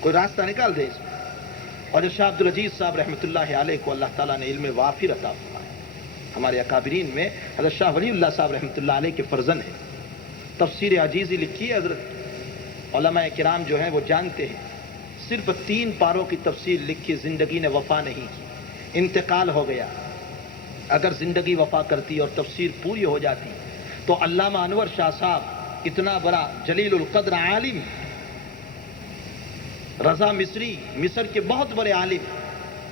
کوئی راستہ نکال دے اس میں۔ اور جب شاہ عبدالعزیز صاحب رحمۃ اللہ علیہ کو اللہ تعالیٰ نے علم وافر عطا فرمایا، ہمارے اکابرین میں حضرت شاہ ولی اللہ صاحب رحمۃ اللہ علیہ کے فرزند ہیں، تفسیر عجیزی لکھی ہے حضرت، علماء کرام جو ہیں وہ جانتے ہیں، صرف 3 پاروں کی تفسیر لکھی، زندگی نے وفا نہیں کی، انتقال ہو گیا۔ اگر زندگی وفا کرتی اور تفسیر پوری ہو جاتی تو علامہ انور شاہ صاحب اتنا بڑا جلیل القدر عالم، رضا مصری مصر کے بہت بڑے عالم،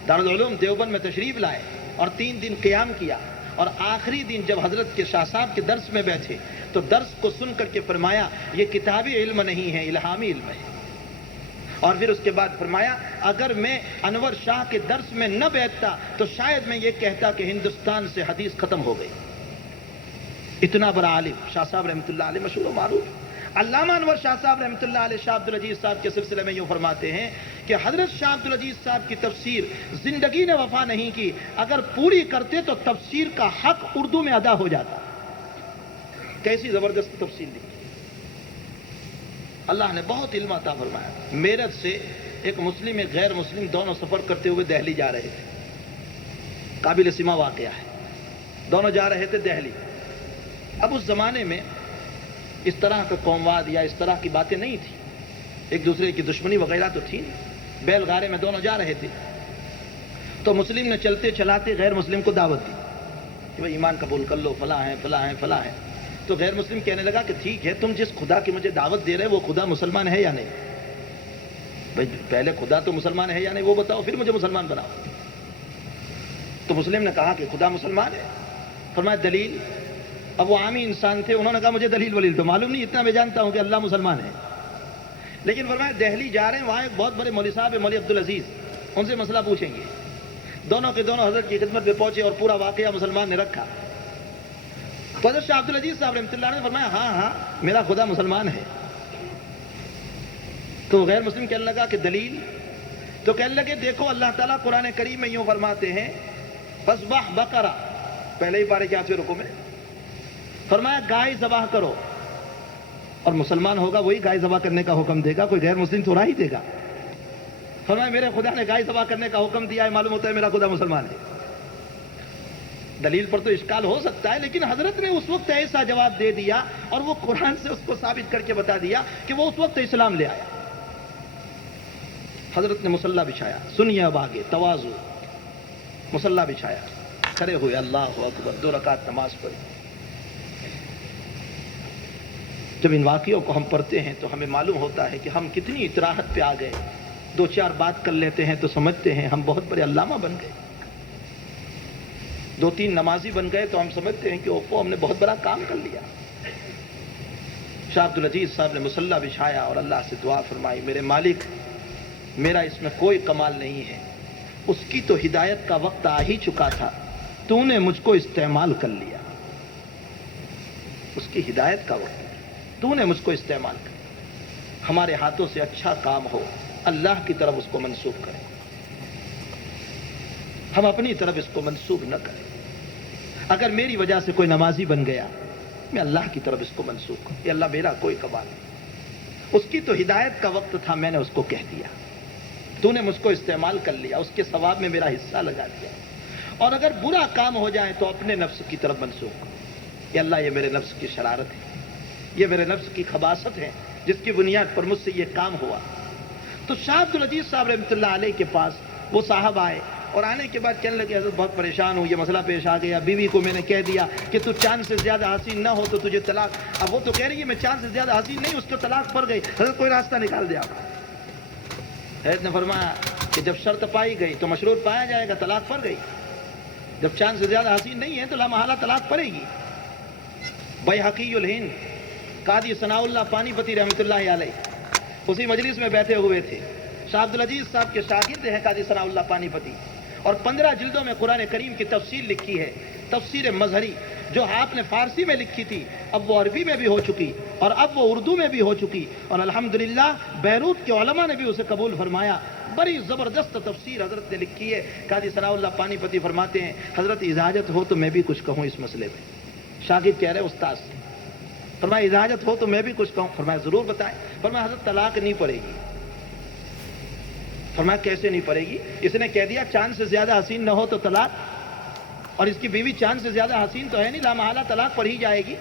دارالعلوم دیوبند میں تشریف لائے اور 3 دن قیام کیا، اور آخری دن جب حضرت کے شاہ صاحب کے درس میں بیٹھے تو درس کو سن کر کے فرمایا یہ کتابی علم نہیں ہے، الہامی علم ہے۔ اور پھر اس کے بعد فرمایا اگر میں انور شاہ کے درس میں نہ بیٹھتا تو شاید میں یہ کہتا کہ ہندوستان سے حدیث ختم ہو گئی۔ اتنا بڑا عالم شاہ صاحب رحمۃ اللہ علیہ، مشہور و معروف۔ علامہ انور شاہ صاحب رحمۃ اللہ علیہ شاہ عبدالعزیز صاحب کے سلسلے میں یوں فرماتے ہیں کہ حضرت شاہ عبدالعزیز صاحب کی تفسیر زندگی نے وفا نہیں کی، اگر پوری کرتے تو تفسیر کا حق اردو میں ادا ہو جاتا۔ کیسی زبردست تفسیر دی، اللہ نے بہت علم عطا فرمایا۔ میرٹھ سے ایک مسلم ایک غیر مسلم دونوں سفر کرتے ہوئے دہلی جا رہے تھے، قابل سماع واقعہ ہے، دونوں جا رہے تھے دہلی۔ اب اس زمانے میں اس طرح کا قومواد یا اس طرح کی باتیں نہیں تھی، ایک دوسرے کی دشمنی وغیرہ تو تھی نہیں، بیل غارے میں دونوں جا رہے تھے۔ تو مسلم نے چلتے چلاتے غیر مسلم کو دعوت دی کہ بھائی ایمان قبول کر لو، فلاں ہیں فلاں ہیں فلاں ہیں۔ تو غیر مسلم کہنے لگا کہ ٹھیک ہے، تم جس خدا کی مجھے دعوت دے رہے وہ خدا مسلمان ہے یا نہیں؟ بھائی پہلے خدا تو مسلمان ہے یا نہیں وہ بتاؤ، پھر مجھے مسلمان بناؤ۔ تو مسلم نے کہا کہ خدا مسلمان ہے۔ فرمایا دلیل؟ اب وہ عامی انسان تھے، انہوں نے کہا مجھے دلیل ولیل تو معلوم نہیں، اتنا میں جانتا ہوں کہ اللہ مسلمان ہے۔ لیکن فرمایا دہلی جا رہے ہیں، وہاں ایک بہت بڑے مولوی صاحب ہے، مولوی عبدالعزیز، ان سے مسئلہ پوچھیں گے۔ دونوں کے دونوں حضرت کی خدمت پہ پہنچے اور پورا واقعہ مسلمان نے رکھا۔ تو حضرت شاہ عبدالعزیز صاحب رحمۃ اللہ نے فرمایا ہاں میرا خدا مسلمان ہے۔ تو غیر مسلم کہنے لگا کہ دلیل؟ تو کہنے لگے دیکھو اللہ تعالیٰ قرآن کریم میں یوں فرماتے ہیں فَاذْبَحْ بَقَرَةً، پہلے ہی پارے کے 8ویں رکوع میں، فرمایا گائے ذبح کرو، اور مسلمان ہوگا وہی گائے ذبح کرنے کا حکم دے گا، کوئی غیر مسلم تھوڑا ہی دے گا۔ فرمایا میرے خدا نے گائے ذبح کرنے کا حکم دیا ہے، معلوم ہوتا ہے میرا خدا مسلمان ہے۔ دلیل پر تو اشکال ہو سکتا ہے، لیکن حضرت نے اس وقت ایسا جواب دے دیا اور وہ قرآن سے اس کو ثابت کر کے بتا دیا کہ وہ اس وقت اسلام لے آیا۔ حضرت نے مصلی بچھایا، سنیے اب آگے تواضع، مصلی بچھایا، کھڑے ہوئے، اللہ اکبر، 2 رکعت نماز پڑھی۔ جب ان واقعوں کو ہم پڑھتے ہیں تو ہمیں معلوم ہوتا ہے کہ ہم کتنی اطراحت پہ آ گئے۔ 2-4 بات کر لیتے ہیں تو سمجھتے ہیں ہم بہت بڑے علامہ بن گئے، 2-3 نمازی بن گئے تو ہم سمجھتے ہیں کہ اوپو ہم نے بہت بڑا کام کر لیا۔ شاہ عبدالعزیز صاحب نے مصلی بچھایا اور اللہ سے دعا فرمائی، میرے مالک، میرا اس میں کوئی کمال نہیں ہے، اس کی تو ہدایت کا وقت آ ہی چکا تھا، تو نے مجھ کو استعمال کر لیا۔ اس کی ہدایت کا وقت تو نے مجھ کو استعمال کر لیا، ہمارے ہاتھوں سے اچھا کام ہو اللہ کی طرف اس کو منسوب کریں، ہم اپنی طرف اس کو منسوب نہ کریں۔ اگر میری وجہ سے کوئی نمازی بن گیا، میں اللہ کی طرف اس کو منسوب کروں، یہ اللہ میرا کوئی کمال نہیں، اس کی تو ہدایت کا وقت تھا، میں نے اس کو کہہ دیا، تو نے مجھ کو استعمال کر لیا، اس کے ثواب میں میرا حصہ لگا دیا۔ اور اگر برا کام ہو جائے تو اپنے نفس کی طرف منسوب کرو، یہ اللہ یہ میرے نفس کی شرارت ہے، یہ میرے نفس کی خباثت ہے جس کی بنیاد پر مجھ سے یہ کام ہوا۔ تو شاہ عبدالعزیز صاحب رحمۃ اللہ علیہ کے پاس وہ صاحب آئے اور آنے کے بعد کہنے لگے حضرت بہت پریشان ہوں، یہ مسئلہ پیش آ گیا، بیوی کو میں نے کہہ دیا کہ تو چاند سے زیادہ حسین نہ ہو تو تجھے طلاق، اب وہ تو کہہ رہی ہے میں چاند سے زیادہ حسین نہیں، اس کو طلاق پڑ گئی، حضرت کوئی راستہ نکال دیا۔ حضرت نے فرمایا کہ جب شرط پائی گئی تو مشروط پایا جائے گا، طلاق پڑ گئی، جب چاند سے زیادہ حسین نہیں ہے تو لامحالہ طلاق پڑے گی۔ بیہقی الہند قاضی ثناء اللہ پانی پتی رحمۃ اللہ علیہ اسی مجلس میں بیٹھے ہوئے تھے، شاہ عبدالعزیز صاحب کے شاگرد ہیں قاضی ثناء اللہ پانی پتی، اور 15 جلدوں میں قرآن کریم کی تفسیر لکھی ہے، تفسیر مظہری، جو آپ نے فارسی میں لکھی تھی اب وہ عربی میں بھی ہو چکی اور اب وہ اردو میں بھی ہو چکی، اور الحمدللہ بیروت کے علماء نے بھی اسے قبول فرمایا۔ بڑی زبردست تفسیر حضرت نے لکھی ہے۔ قاضی ثناء اللہ پانی پتی فرماتے ہیں حضرت اجازت ہو تو میں بھی کچھ کہوں اس مسئلے میں۔ شاگرد کہہ رہے استاد سے، فرمایا اجازت ہو تو میں بھی کچھ کہوں؟ فرمایا ضرور بتائیں۔ فرمایا حضرت طلاق نہیں پڑے گی۔ فرمایا کیسے نہیں پڑے گی؟ اس نے کہہ دیا چاند سے زیادہ حسین نہ ہو تو طلاق، اور اس کی بیوی چاند سے زیادہ حسین تو ہے نہیں، لامحالہ طلاق پڑ ہی جائے گی۔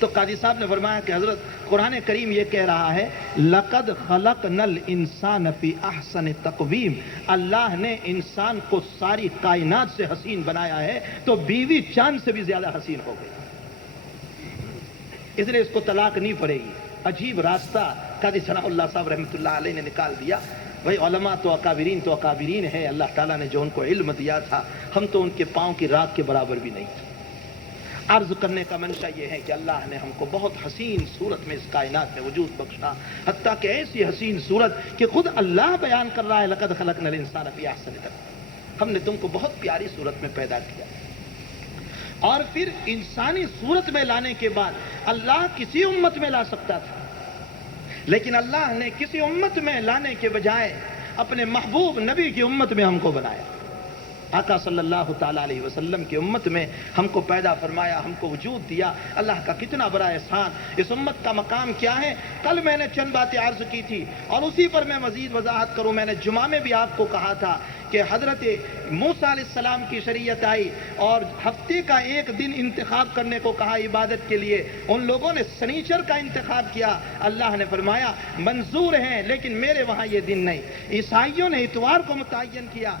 تو قاضی صاحب نے فرمایا کہ حضرت قرآن کریم یہ کہہ رہا ہے لَقَدْ خَلَقْنَا الْإِنسَانَ فِي أَحْسَنِ تَقْوِيمٍ، اللہ نے انسان کو ساری کائنات سے حسین بنایا ہے، تو بیوی چاند سے بھی زیادہ حسین ہو گئی، اس لیے اس کو طلاق نہیں پڑے گی۔ عجیب راستہ قاضی ثناء اللہ صاحب رحمۃ اللہ علیہ نے نکال دیا۔ بھائی علماء تو اکابرین ہے، اللہ تعالیٰ نے جو ان کو علم دیا تھا ہم تو ان کے پاؤں کی راکھ کے برابر بھی نہیں تھے۔ عرض کرنے کا منشا یہ ہے کہ اللہ نے ہم کو بہت حسین صورت میں اس کائنات میں وجود بخشا، حتیٰ کہ ایسی حسین صورت کہ خود اللہ بیان کر رہا ہے لقد خلقنا الانسان فی احسن تقویم، ہم نے تم کو بہت پیاری صورت میں پیدا کیا۔ اور پھر انسانی صورت میں لانے کے بعد اللہ کسی امت میں لا سکتا تھا، لیکن اللہ نے کسی امت میں لانے کے بجائے اپنے محبوب نبی کی امت میں ہم کو بنایا، آقا صلی اللہ تعالیٰ علیہ وسلم کی امت میں ہم کو پیدا فرمایا، ہم کو وجود دیا۔ اللہ کا کتنا بڑا احسان۔ اس امت کا مقام کیا ہے؟ کل میں نے چند باتیں عرض کی تھی اور اسی پر میں مزید وضاحت کروں۔ میں نے جمعہ میں بھی آپ کو کہا تھا کہ حضرت موسیٰ علیہ السلام کی شریعت آئی اور ہفتے کا ایک دن انتخاب کرنے کو کہا عبادت کے لیے، ان لوگوں نے سنیچر کا انتخاب کیا، اللہ نے فرمایا منظور ہیں لیکن میرے وہاں یہ دن نہیں۔ عیسائیوں نے اتوار کو متعین کیا،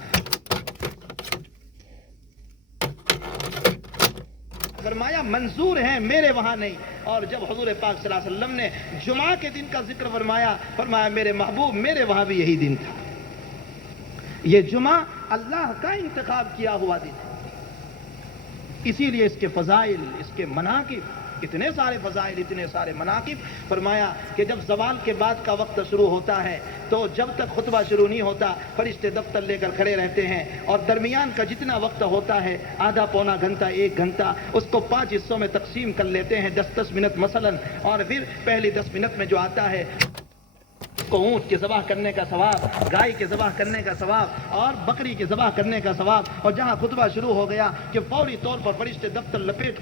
فرمایا منظور ہیں میرے وہاں نہیں۔ اور جب حضور پاک صلی اللہ علیہ وسلم نے جمعہ کے دن کا ذکر فرمایا، فرمایا میرے محبوب میرے وہاں بھی یہی دن تھا۔ یہ جمعہ اللہ کا انتخاب کیا ہوا دن ہے، اسی لیے اس کے فضائل، اس کے مناقب، اتنے سارے فضائل، اتنے سارے مناقب۔ فرمایا کہ جب زوال کے بعد کا وقت شروع ہوتا ہے تو جب تک خطبہ شروع نہیں ہوتا فرشتے دفتر لے کر کھڑے رہتے ہیں، اور درمیان کا جتنا وقت ہوتا ہے آدھا پونا گھنٹہ 1 گھنٹہ، اس کو 5 حصوں میں تقسیم کر لیتے ہیں، 10-10 منٹ مثلا، اور پھر پہلی 10 منٹ میں جو آتا ہے کو اونٹ کے ذبح کرنے کا ثواب، گائے کے ذبح کرنے کا ثواب اور بکری کے ذبح کرنے کا ثواب، اور جہاں خطبہ شروع ہو گیا کہ فوری طور پر فرشتے دفتر لپیٹ